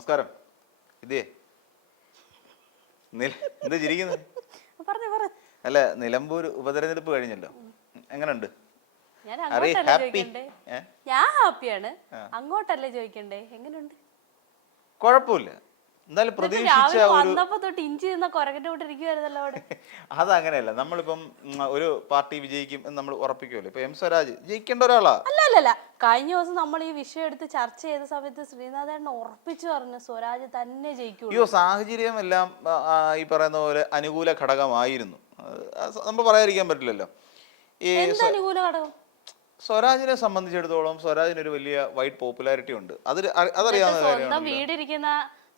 നമസ്കാരം. ഇതേ എന്താ ചിരിക്കുന്നത്? അല്ല, നിലമ്പൂർ ഉപതെരഞ്ഞെടുപ്പ് കഴിഞ്ഞല്ലോ, എങ്ങനെയുണ്ട്? ഞാൻ ഹാപ്പിയാണ്. അങ്ങോട്ടല്ലേ ചോദിക്കണ്ടേ എങ്ങനെയുണ്ട്? കുഴപ്പമില്ല. എന്നാലും പ്രതീക്ഷിച്ച അതങ്ങനെയല്ല. നമ്മളിപ്പം ഒരു പാർട്ടി വിജയിക്കും എന്ന് നമ്മൾ ഉറപ്പിക്കുമല്ലോ. ഇപ്പൊ എം സ്വരാജ് ജയിക്കേണ്ട ഒരാളാ. അല്ലല്ല, കഴിഞ്ഞ ദിവസം നമ്മൾ ഈ വിഷയം എടുത്ത് ചർച്ച ചെയ്ത സമയത്ത് ശ്രീനാഥേട്ടൻ ഉറപ്പിച്ചു പറഞ്ഞു സ്വരാജ് തന്നെ ജയിക്കും. അയ്യോ, സാഹചര്യം എല്ലാം ഈ പറയുന്ന പോലെ അനുകൂല ഘടകമായിരുന്നു. നമ്മൾ പറയാതിരിക്കാൻ പറ്റില്ലല്ലോ. ഈ അനുകൂല ഘടകം സ്വരാജിനെ സംബന്ധിച്ചിടത്തോളം സ്വരാജിന് ഒരു വലിയ വൈഡ് പോപ്പുലാരിറ്റി ഉണ്ട്. അതറിയാവുന്ന കാര്യമാണ്. വീടിരിക്കുന്ന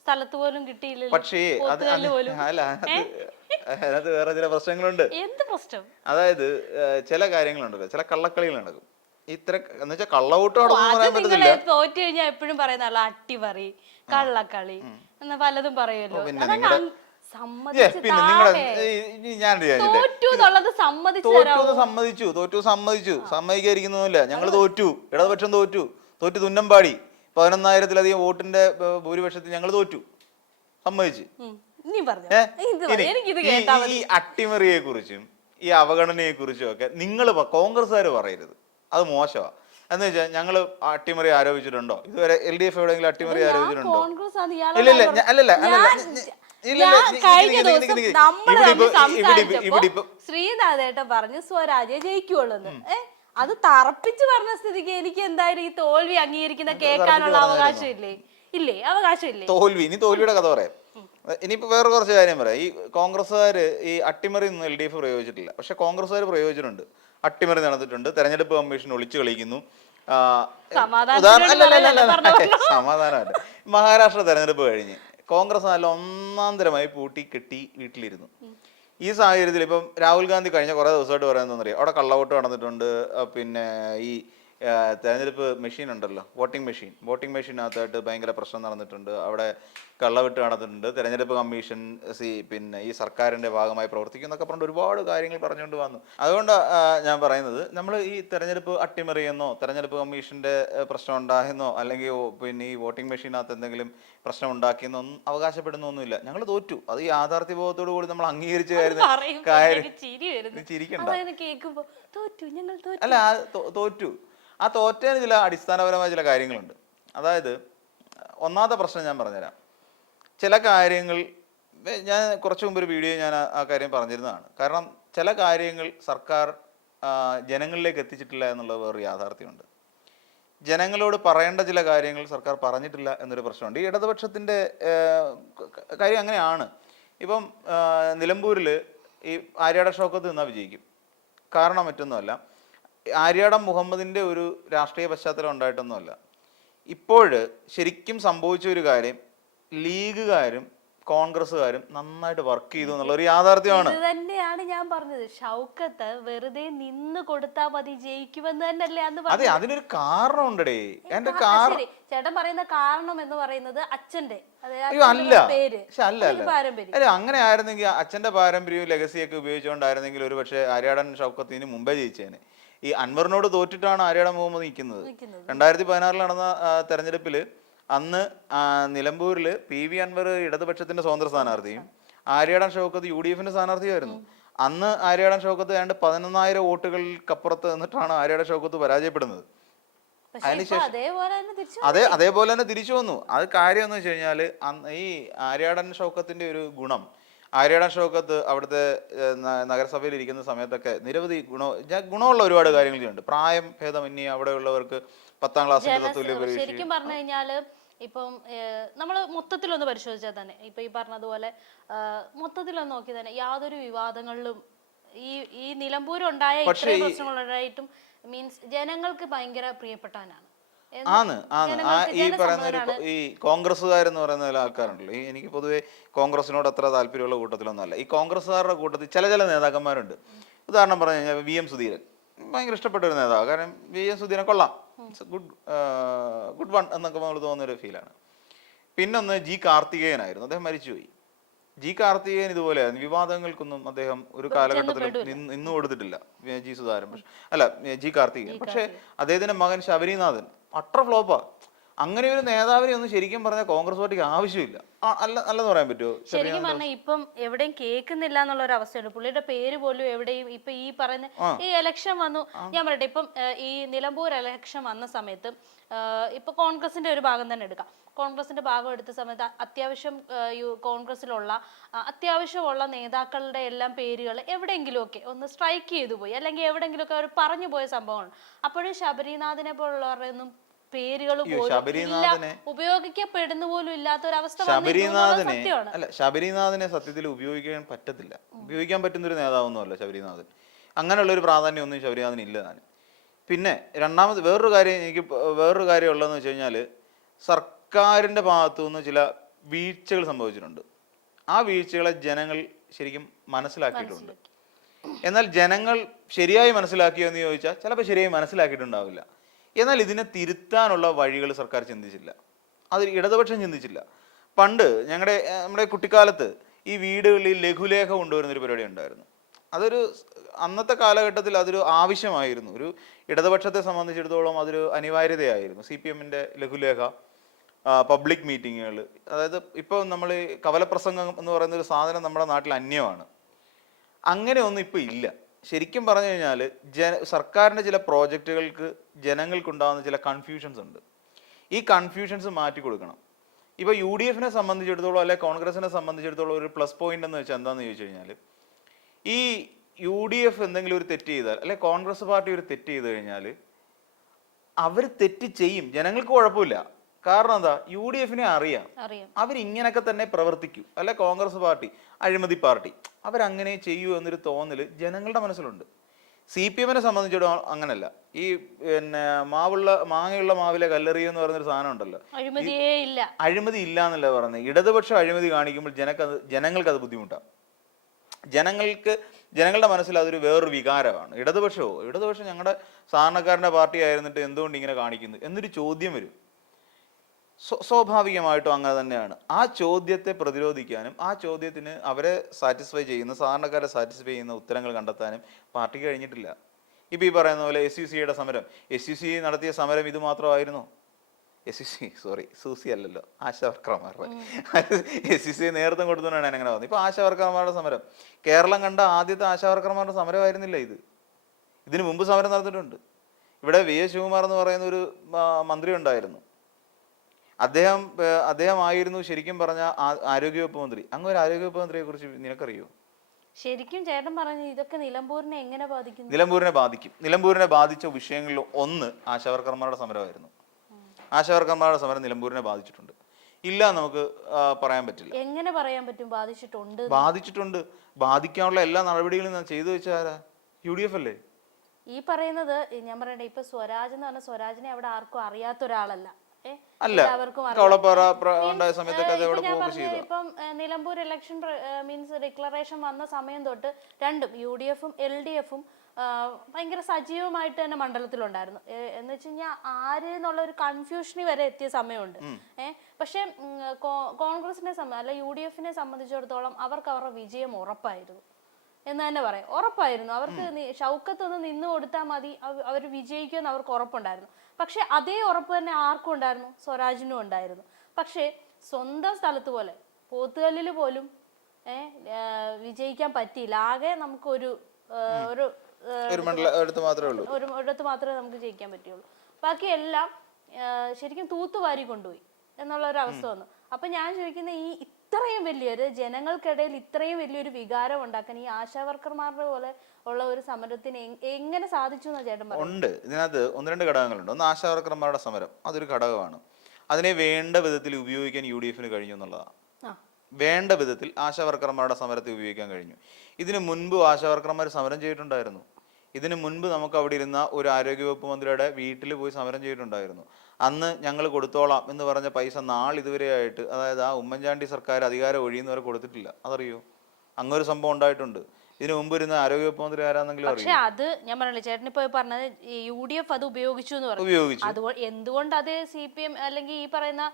സ്ഥലത്ത് പോലും കിട്ടിയില്ല. പക്ഷേ അതിനകത്ത് വേറെ ചില പ്രശ്നങ്ങളുണ്ട്. എന്ത് പ്രശ്നം? അതായത് ചില കാര്യങ്ങളുണ്ടല്ലോ, ചില കള്ളക്കളികൾ നടക്കും. ഇത്ര എന്ന് വെച്ചാൽ കള്ളവോട്ട് പറയാൻ പറ്റത്തില്ല. തോറ്റു കഴിഞ്ഞാൽ എപ്പോഴും പറയുന്ന അട്ടിപറി, കള്ളക്കളി എന്ന് പലതും പറയുമല്ലോ. സമ്മതിക്കാതിരിക്കുന്നില്ല. ഞങ്ങൾ തോറ്റു, ഇടതുപക്ഷം തോറ്റു തുന്നമ്പാടി 11,000-ലധികം വോട്ടിന്റെ ഭൂരിപക്ഷത്തിൽ ഞങ്ങൾ തോറ്റു, സമ്മതിച്ചു. ഈ അട്ടിമറിയെ കുറിച്ചും ഈ അവഗണനയെ കുറിച്ചും ഒക്കെ നിങ്ങൾ കോൺഗ്രസ്സുകാർ പറയരുത്, അത് മോശമാ. എന്ന് വെച്ചാൽ ഞങ്ങൾ അട്ടിമറി ആരോപിച്ചിട്ടുണ്ടോ? ഇതുവരെ LDF എവിടെയെങ്കിലും അട്ടിമറി ആരോപിച്ചിട്ടുണ്ടോ? ശ്രീനാഥേട്ടൻ പറഞ്ഞു സ്വരാജെ ജയിക്കുള്ളൂ. അത് തറപ്പിച്ച് പറഞ്ഞ സ്ഥിതിക്ക് എനിക്ക് എന്തായാലും ഈ തോൽവി അംഗീകരിക്കുന്ന കേൾക്കാനുള്ള അവകാശം ഇല്ലേ? അവകാശം ഇല്ലേ? ഇനി തോൽവിയുടെ കഥ പറയാം. ഇനിയിപ്പോ വേറെ കുറച്ച് കാര്യം പറയാം. ഈ കോൺഗ്രസ്സുകാര് ഈ അട്ടിമറി ഒന്നും LDF പ്രയോഗിച്ചിട്ടില്ല, പക്ഷെ കോൺഗ്രസ്സുകാർ പ്രയോഗിച്ചിട്ടുണ്ട്. അട്ടിമറി നടന്നിട്ടുണ്ട്. തെരഞ്ഞെടുപ്പ് കമ്മീഷൻ ഒളിച്ചു കളിക്കുന്നു. സമാധാനമല്ല. മഹാരാഷ്ട്ര തെരഞ്ഞെടുപ്പ് കഴിഞ്ഞ് കോൺഗ്രസ് നല്ല ഒന്നാന്തരമായി പൂട്ടി കെട്ടി വീട്ടിലിരുന്നു. ഈ സാഹചര്യത്തിൽ ഇപ്പം രാഹുൽ ഗാന്ധി കഴിഞ്ഞ കുറേ ദിവസമായിട്ട് പറയുന്നതെന്നറിയാം, അവിടെ കള്ളവോട്ട് നടന്നിട്ടുണ്ട്. പിന്നെ ഈ തെരഞ്ഞെടുപ്പ് മെഷീൻ ഉണ്ടല്ലോ, വോട്ടിംഗ് മെഷീനകത്തായിട്ട് ഭയങ്കര പ്രശ്നം നടന്നിട്ടുണ്ട്, അവിടെ കള്ളവോട്ട് നടന്നിട്ടുണ്ട്, തെരഞ്ഞെടുപ്പ് കമ്മീഷൻ പിന്നെ ഈ സർക്കാരിൻ്റെ ഭാഗമായി പ്രവർത്തിക്കും എന്നൊക്കെ പറഞ്ഞിട്ട് ഒരുപാട് കാര്യങ്ങൾ പറഞ്ഞുകൊണ്ട് വന്നു. അതുകൊണ്ട് ഞാൻ പറയുന്നത്, നമ്മൾ ഈ തെരഞ്ഞെടുപ്പ് അട്ടിമറിയെന്നോ തെരഞ്ഞെടുപ്പ് കമ്മീഷൻ്റെ പ്രശ്നം ഉണ്ടായെന്നോ അല്ലെങ്കിൽ പിന്നെ ഈ വോട്ടിംഗ് മെഷീനകത്ത് എന്തെങ്കിലും പ്രശ്നം ഉണ്ടാക്കിയെന്നോ ഒന്നും അവകാശപ്പെടുന്നൊന്നുമില്ല. ഞങ്ങൾ തോറ്റു. അത് ഈ യാഥാർത്ഥ്യബോധത്തോടു കൂടി നമ്മൾ അംഗീകരിച്ച ചിരിക്കണ്ട. അല്ല, തോറ്റു. ആ തോറ്റേന് ചില അടിസ്ഥാനപരമായ ചില കാര്യങ്ങളുണ്ട്. അതായത് ഒന്നാമത്തെ പ്രശ്നം ഞാൻ പറഞ്ഞുതരാം. ചില കാര്യങ്ങൾ ഞാൻ കുറച്ചു മുമ്പ് ഒരു വീഡിയോ ഞാൻ ആ കാര്യം പറഞ്ഞിരുന്നതാണ്. കാരണം ചില കാര്യങ്ങൾ സർക്കാർ ജനങ്ങളിലേക്ക് എത്തിച്ചിട്ടില്ല എന്നുള്ളത് വേറൊരു യാഥാർത്ഥ്യമുണ്ട്. ജനങ്ങളോട് പറയേണ്ട ചില കാര്യങ്ങൾ സർക്കാർ പറഞ്ഞിട്ടില്ല എന്നൊരു പ്രശ്നമുണ്ട്. ഈ ഇടതുപക്ഷത്തിൻ്റെ കാര്യം അങ്ങനെയാണ്. ഇപ്പം നിലമ്പൂരിൽ ഈ ആര്യാടൻ ഷൗക്കത്ത് നിന്നാൽ വിജയിക്കും. കാരണം മറ്റൊന്നുമല്ല, ആര്യാടൻ മുഹമ്മദിൻ്റെ ഒരു രാഷ്ട്രീയ പശ്ചാത്തലം ഉണ്ടായിട്ടൊന്നുമല്ല. ഇപ്പോൾ ശരിക്കും സംഭവിച്ച ഒരു കാര്യം, ലീഗുകാരും കോൺഗ്രസ്സുകാരും നന്നായിട്ട് വർക്ക് ചെയ്തു എന്നുള്ള ഒരു യാഥാർത്ഥ്യമാണ്. ഇത് തന്നെയാണ് ഞാൻ പറഞ്ഞത്. ഷൗക്കത്ത് വെറുതെ നിന്ന് കൊടുത്താൽ മതി ജയിക്കുമെന്ന് തന്നെയല്ലേ അന്ന് പറഞ്ഞത്. അതെ, അതിനൊരു കാരണം ഉണ്ടേ. എന്റെ ചേട്ടൻ പറയുന്ന കാരണം എന്ന് പറയുന്നത് അച്ഛന്റെ അല്ല, അങ്ങനെ ആയിരുന്നെങ്കിൽ അച്ഛന്റെ പാരമ്പര്യവും ലെഗസിയൊക്കെ ഉപയോഗിച്ചുകൊണ്ടായിരുന്നെങ്കിൽ ഒരു പക്ഷേ ആര്യാടൻ ഷൗക്കത്തിന് മുമ്പേ ജയിച്ചേനെ. ഈ അൻവറിനോട് തോറ്റിട്ടാണ് ആര്യാടൻ മുഹമ്മദ് നിൽക്കുന്നത്. 2016 നടന്ന തെരഞ്ഞെടുപ്പിൽ അന്ന് നിലമ്പൂരിൽ PV അൻവർ ഇടതുപക്ഷത്തിന്റെ സ്വതന്ത്ര സ്ഥാനാർത്ഥിയും ആര്യാടൻ ഷൗക്കത്ത് UDFന്റെ സ്ഥാനാർത്ഥിയായിരുന്നു. അന്ന് ആര്യാടൻ ഷൗക്കത്ത് ഏതാണ്ട് 11,000 വോട്ടുകൾക്കപ്പുറത്ത് നിന്നിട്ടാണ് ആര്യാടൻ ഷൗക്കത്ത് പരാജയപ്പെടുന്നത്. അതിനുശേഷം അതേപോലെ തന്നെ തിരിച്ചു വന്നു. അത് കാര്യം എന്ന് വെച്ച് കഴിഞ്ഞാൽ ഈ ആര്യാടൻ ഷൗക്കത്തിന്റെ ഒരു ഗുണം, ആര്യാടൻ ഷൗക്കത്ത് അവിടുത്തെ നഗരസഭയിൽ ഇരിക്കുന്ന സമയത്തൊക്കെ നിരവധി ഗുണമുള്ള ഒരുപാട് കാര്യങ്ങൾ ചെയ്യുന്നുണ്ട്. പ്രായം ഭേദമന്യേ അവിടെയുള്ളവർക്ക് 10ാം ക്ലാസ്സിന്റെ തത്തുല്യ പരീക്ഷ. ശരിക്കും പറഞ്ഞു കഴിഞ്ഞാല് ഇപ്പം നമ്മൾ മൊത്തത്തിലൊന്ന് പരിശോധിച്ചാൽ തന്നെ ഇപ്പൊ ഈ പറഞ്ഞതുപോലെ മൊത്തത്തിലൊന്ന് നോക്കി തന്നെ യാതൊരു വിവാദങ്ങളിലും ഈ നിലമ്പൂരുണ്ടായ ഇത്രയും പ്രശ്നങ്ങളുണ്ടായിട്ടും മീൻസ് ജനങ്ങൾക്ക് ഭയങ്കര പ്രിയപ്പെട്ടവനാണ്. ഈ പറയുന്ന ഈ കോൺഗ്രസ്സുകാരെന്ന് പറയുന്ന ആൾക്കാരുണ്ടല്ലോ, എനിക്ക് പൊതുവെ കോൺഗ്രസിനോട് അത്ര താല്പര്യമുള്ള കൂട്ടത്തിലൊന്നുമല്ല. ഈ കോൺഗ്രസ്സുകാരുടെ കൂട്ടത്തിൽ ചില നേതാക്കന്മാരുണ്ട്. ഉദാഹരണം പറഞ്ഞു കഴിഞ്ഞാൽ VM സുധീരൻ ഭയങ്കര ഇഷ്ടപ്പെട്ട ഒരു നേതാവ്. കാരണം VM സുധീരൻ കൊള്ളാം, ഗുഡ് വൺ എന്നൊക്കെ നമ്മൾ തോന്നുന്നൊരു ഫീലാണ്. പിന്നൊന്ന് G കാർത്തികേയനായിരുന്നു. അദ്ദേഹം മരിച്ചുപോയി. G കാർത്തികേയൻ ഇതുപോലെ വിവാദങ്ങൾക്കൊന്നും അദ്ദേഹം ഒരു കാലഘട്ടത്തിലും നിന്ന് കൊടുത്തിട്ടില്ല. G കാർത്തികേയൻ. പക്ഷെ അദ്ദേഹത്തിന്റെ മകൻ ശബരിനാഥൻ അട്ടർ ഫ്ലോപ്പാ. അങ്ങനെ ഒരു നേതാവിനെ ഒന്നും ശരിക്കും പറഞ്ഞാൽ കോൺഗ്രസ് പാർട്ടിക്ക് ആവശ്യമില്ല. അല്ലെന്ന് പറയാൻ പറ്റുമോ? ശരിക്കും പറഞ്ഞാൽ ഇപ്പം എവിടെയും കേൾക്കുന്നില്ല എന്നുള്ള ഒരു അവസ്ഥയുണ്ട്. പുള്ളിയുടെ പേര് പോലും എവിടെയും ഇപ്പൊ ഈ പറയുന്ന ഈ ഇലക്ഷൻ വന്നു, ഞാൻ പറയട്ടെ, ഇപ്പം ഈ നിലമ്പൂർ ഇലക്ഷൻ വന്ന സമയത്ത് ഇപ്പൊ കോൺഗ്രസിന്റെ ഒരു ഭാഗം തന്നെ എടുക്കാം. കോൺഗ്രസിന്റെ ഭാഗം എടുത്ത സമയത്ത് അത്യാവശ്യം കോൺഗ്രസിലുള്ള അത്യാവശ്യമുള്ള നേതാക്കളുടെ എല്ലാം പേരുകൾ എവിടെയെങ്കിലുമൊക്കെ ഒന്ന് സ്ട്രൈക്ക് ചെയ്തു പോയി, അല്ലെങ്കിൽ എവിടെയെങ്കിലുമൊക്കെ അവർ പറഞ്ഞു പോയ സംഭവമാണ്. അപ്പോഴും ശബരിനാഥിനെ പോലുള്ളവരുടെ ഒന്നും പേരുകൾ ഉപയോഗിക്കപ്പെടുന്ന പോലും ഇല്ലാത്ത ഒരു അവസ്ഥ. ശബരിനാഥനെ സത്യത്തിൽ ഉപയോഗിക്കാൻ പറ്റത്തില്ല. ഉപയോഗിക്കാൻ പറ്റുന്ന ഒരു നേതാവൊന്നുമല്ല ശബരിനാഥൻ. അങ്ങനെയുള്ള ഒരു പ്രാധാന്യം ഒന്നും ശബരിനാഥന് ഇല്ല താനും. പിന്നെ രണ്ടാമത് വേറൊരു കാര്യം ഉള്ളതെന്ന് വെച്ച് കഴിഞ്ഞാൽ, സർക്കാരിൻ്റെ ഭാഗത്തു നിന്ന് ചില വീഴ്ചകൾ സംഭവിച്ചിട്ടുണ്ട്. ആ വീഴ്ചകളെ ജനങ്ങൾ ശരിക്കും മനസ്സിലാക്കിയിട്ടുണ്ട്. എന്നാൽ ജനങ്ങൾ ശരിയായി മനസ്സിലാക്കിയോ എന്ന് ചോദിച്ചാൽ ചിലപ്പോൾ ശരിയായി മനസ്സിലാക്കിയിട്ടുണ്ടാവില്ല. എന്നാൽ ഇതിനെ തിരുത്താനുള്ള വഴികൾ സർക്കാർ ചിന്തിച്ചില്ല, അത് ഇടതുപക്ഷം ചിന്തിച്ചില്ല. പണ്ട് നമ്മുടെ കുട്ടിക്കാലത്ത് ഈ വീടുകളിൽ ലഘുലേഖ കൊണ്ടുവരുന്നൊരു പരിപാടി ഉണ്ടായിരുന്നു. അന്നത്തെ കാലഘട്ടത്തിൽ അതൊരു ആവശ്യമായിരുന്നു. ഒരു ഇടതുപക്ഷത്തെ സംബന്ധിച്ചിടത്തോളം അതൊരു അനിവാര്യതയായിരുന്നു. CPM-ന്റെ ലഘുലേഖ, പബ്ലിക് മീറ്റിങ്ങുകൾ. അതായത് ഇപ്പോൾ നമ്മൾ കവലപ്രസംഗം എന്ന് പറയുന്ന ഒരു സാധനം നമ്മുടെ നാട്ടിൽ അന്യമാണ്. അങ്ങനെ ഒന്നും ഇപ്പോൾ ഇല്ല. ശരിക്കും പറഞ്ഞു കഴിഞ്ഞാൽ സർക്കാരിൻ്റെ ചില പ്രോജക്റ്റുകൾക്ക് ജനങ്ങൾക്കുണ്ടാകുന്ന ചില കൺഫ്യൂഷൻസ് ഉണ്ട്. ഈ കൺഫ്യൂഷൻസ് മാറ്റി കൊടുക്കണം. ഇപ്പോൾ UDF-നെ സംബന്ധിച്ചിടത്തോളം അല്ലെങ്കിൽ കോൺഗ്രസിനെ സംബന്ധിച്ചിടത്തോളം ഒരു പ്ലസ് പോയിന്റ് എന്ന് വെച്ചാൽ എന്താണെന്ന് ചോദിച്ചു കഴിഞ്ഞാൽ, ഈ UDF എന്തെങ്കിലും ഒരു തെറ്റ് ചെയ്താൽ അല്ലെങ്കിൽ കോൺഗ്രസ് പാർട്ടി ഒരു തെറ്റ് ചെയ്ത് കഴിഞ്ഞാൽ അവർ തെറ്റ് ചെയ്യും, ജനങ്ങൾക്ക് കുഴപ്പമില്ല. കാരണം എന്താ, UDF-നെ അറിയാം, അവരിങ്ങനൊക്കെ തന്നെ പ്രവർത്തിക്കൂ. അല്ലെ കോൺഗ്രസ് പാർട്ടി അഴിമതി പാർട്ടി, അവരങ്ങനെ ചെയ്യൂ എന്നൊരു തോന്നല് ജനങ്ങളുടെ മനസ്സിലുണ്ട്. CPM-നെ സംബന്ധിച്ചിടത്തോളം അങ്ങനല്ല. ഈ മാങ്ങയുള്ള മാവിലെ കല്ലെറിയ എന്ന് പറയുന്നൊരു സാധനം ഉണ്ടല്ലോ, അഴിമതി ഇല്ല എന്നല്ല പറയുന്നത്. ഇടതുപക്ഷം അഴിമതി കാണിക്കുമ്പോൾ ജനങ്ങൾക്ക് അത് ബുദ്ധിമുട്ടാണ്. ജനങ്ങളുടെ മനസ്സിൽ അതൊരു വേറൊരു വികാരമാണ്. ഇടതുപക്ഷം ഞങ്ങളുടെ സാധാരണക്കാരൻ്റെ പാർട്ടി ആയിരുന്നിട്ട് എന്തുകൊണ്ട് ഇങ്ങനെ കാണിക്കുന്നു എന്നൊരു ചോദ്യം വരും. സ്വാഭാവികമായിട്ടും അങ്ങനെ തന്നെയാണ്. ആ ചോദ്യത്തെ പ്രതിരോധിക്കാനും ആ ചോദ്യത്തിന് അവരെ സാറ്റിസ്ഫൈ ചെയ്യുന്ന, സാധാരണക്കാരെ സാറ്റിസ്ഫൈ ചെയ്യുന്ന ഉത്തരങ്ങൾ കണ്ടെത്താനും പാർട്ടിക്ക് കഴിഞ്ഞിട്ടില്ല. ഇപ്പം ഈ പറയുന്ന പോലെ SUC-യുടെ സമരം, SUC നടത്തിയ സമരം ഇത് മാത്രമായിരുന്നു. സൂസി അല്ലല്ലോ, ആശാവർക്കർമാരുടെ SUC നേതൃത്വം കൊടുത്തുകൊണ്ടാണ് അങ്ങനെ വന്നത്. ഇപ്പൊ ആശാവർക്കർമാരുടെ സമരം, കേരളം കണ്ട ആദ്യത്തെ ആശാവർക്കർമാരുടെ സമരമായിരുന്നില്ല ഇത്. ഇതിനു മുമ്പ് സമരം നടന്നിട്ടുണ്ട്. ഇവിടെ VS ശിവകുമാർ എന്ന് പറയുന്ന ഒരു മന്ത്രി ഉണ്ടായിരുന്നു. അദ്ദേഹം ആയിരുന്നു ശരിക്കും പറഞ്ഞ ആരോഗ്യവകുപ്പ് മന്ത്രി. അങ്ങ് ഒരു ആരോഗ്യവകുപ്പ് മന്ത്രിയെ കുറിച്ച് നിനക്കറിയോ? ശരിക്കും ചേട്ടൻ പറഞ്ഞു ഇതൊക്കെ നിലമ്പൂരിനെ എങ്ങനെ ബാധിക്കും? നിലമ്പൂരിനെ ബാധിച്ച വിഷയങ്ങളിൽ ഒന്ന് ആശാവർക്കർമാരുടെ സമരമായിരുന്നു. ആശാവർക്കർമാരുടെ സമരം നിലമ്പൂരിനെ ബാധിച്ചിട്ടുണ്ട്. ഇല്ല നമുക്ക് പറയാൻ പറ്റില്ല. എങ്ങനെ പറയാൻ പറ്റും ബാധിച്ചിട്ടുണ്ട്? ബാധിക്കാനുള്ള എല്ലാ നടപടികളും ചെയ്തു വെച്ചാരാ? UDF അല്ലേ ഈ പറയുന്നത്. ഞാൻ പറയട്ടെ, ഇപ്പൊ സ്വരാജ് എന്ന് പറഞ്ഞ സ്വരാജിനെ അവിടെ ആർക്കും അറിയാത്ത ഒരാളല്ല. ഇപ്പം നിലമ്പൂർ ഇലക്ഷൻ മീൻസ് ഡിക്ലറേഷൻ വന്ന സമയം തൊട്ട് രണ്ടും UDF-ഉം LDF-ഉം ഭയങ്കര സജീവമായിട്ട് തന്നെ മണ്ഡലത്തിലുണ്ടായിരുന്നു. എന്ന് വെച്ച് കഴിഞ്ഞാൽ ആര് എന്നുള്ള ഒരു കൺഫ്യൂഷന് വരെ എത്തിയ സമയമുണ്ട്. പക്ഷെ കോൺഗ്രസിനെ അല്ല UDF-നെ സംബന്ധിച്ചിടത്തോളം അവർക്ക് അവരുടെ വിജയം ഉറപ്പായിരുന്നു എന്ന് തന്നെ പറയാം. ഉറപ്പായിരുന്നു. അവർക്ക് ഷൗക്കത്ത് ഒന്ന് നിന്ന് കൊടുത്താൽ മതി, അവർ വിജയിക്കുമെന്ന് അവർക്ക് ഉറപ്പുണ്ടായിരുന്നു. പക്ഷെ അതേ ഉറപ്പ് തന്നെ ആർക്കും ഉണ്ടായിരുന്നു, സ്വരാജിനും ഉണ്ടായിരുന്നു. പക്ഷെ സ്വന്തം സ്ഥലത്ത് പോലെ പോത്തുകല്ലിൽ പോലും വിജയിക്കാൻ പറ്റിയില്ല. ആകെ നമുക്ക് ഒരിടത്ത് മാത്രമേ നമുക്ക് ജയിക്കാൻ പറ്റുള്ളൂ. ബാക്കി എല്ലാം ശരിക്കും തൂത്തുവാരി കൊണ്ടുപോയി എന്നുള്ള ഒരു അവസ്ഥ വന്നു. അപ്പൊ ഞാൻ ചോദിക്കുന്ന, ഈ ഇത്രയും വലിയൊരു ജനങ്ങൾക്കിടയിൽ ഇത്രയും വലിയൊരു വികാരം ഉണ്ടാക്കാൻ ഈ ആശാവർക്കർമാരുടെ പോലെ ഉള്ള ഒരു സമരത്തിന് എങ്ങനെ സാധിച്ചു എന്നാ ചേട്ടൻ പറയുന്നത്? ഉണ്ട്. ഇതിനകത്ത് ഒന്ന് രണ്ട് ഘടകങ്ങളുണ്ട്. ഒന്ന്, ആശാവർക്കർമാരുടെ സമരം അതൊരു ഘടകമാണ്. അതിനെ വേണ്ട വിധത്തിൽ ഉപയോഗിക്കാൻ UDF-ന് കഴിഞ്ഞു എന്നുള്ളതാണ്. വേണ്ട വിധത്തിൽ ആശാവർക്കർമാരുടെ സമരത്തെ ഉപയോഗിക്കാൻ കഴിഞ്ഞു. ഇതിനു മുൻപ് ആശാവർക്കർമാർ സമരം ചെയ്തിട്ടുണ്ടായിരുന്നു. ഇതിനു മുൻപ് നമുക്ക് അവിടെ ഇരുന്ന ഒരു ആരോഗ്യവകുപ്പ് മന്ത്രിയുടെ വീട്ടിൽ പോയി സമരം ചെയ്തിട്ടുണ്ടായിരുന്നു. അന്ന് ഞങ്ങൾ കൊടുത്തോളാം എന്ന് പറഞ്ഞ പൈസ നാളിതുവരെയായിട്ട്, അതായത് ആ ഉമ്മൻചാണ്ടി സർക്കാർ അധികാരം ഒഴിയുന്നവരെ കൊടുത്തിട്ടില്ല. അതറിയോ? അങ്ങൊരു സംഭവം ഉണ്ടായിട്ടുണ്ട്. ഇതിനു മുമ്പ് ഇരുന്ന ആരോഗ്യവകുപ്പ് മന്ത്രി ആരാന്നെങ്കിലും പക്ഷെ അറിയാം. അത് ഞാൻ പറഞ്ഞില്ലേ, ചേട്ടൻ ഇപ്പൊ പറഞ്ഞത് UDF അത് ഉപയോഗിച്ചു എന്ന് പറഞ്ഞു. ഉപയോഗിച്ചു. അതുകൊണ്ട് എന്തുകൊണ്ട് അത് CPM അല്ലെങ്കിൽ ഈ പറയുന്ന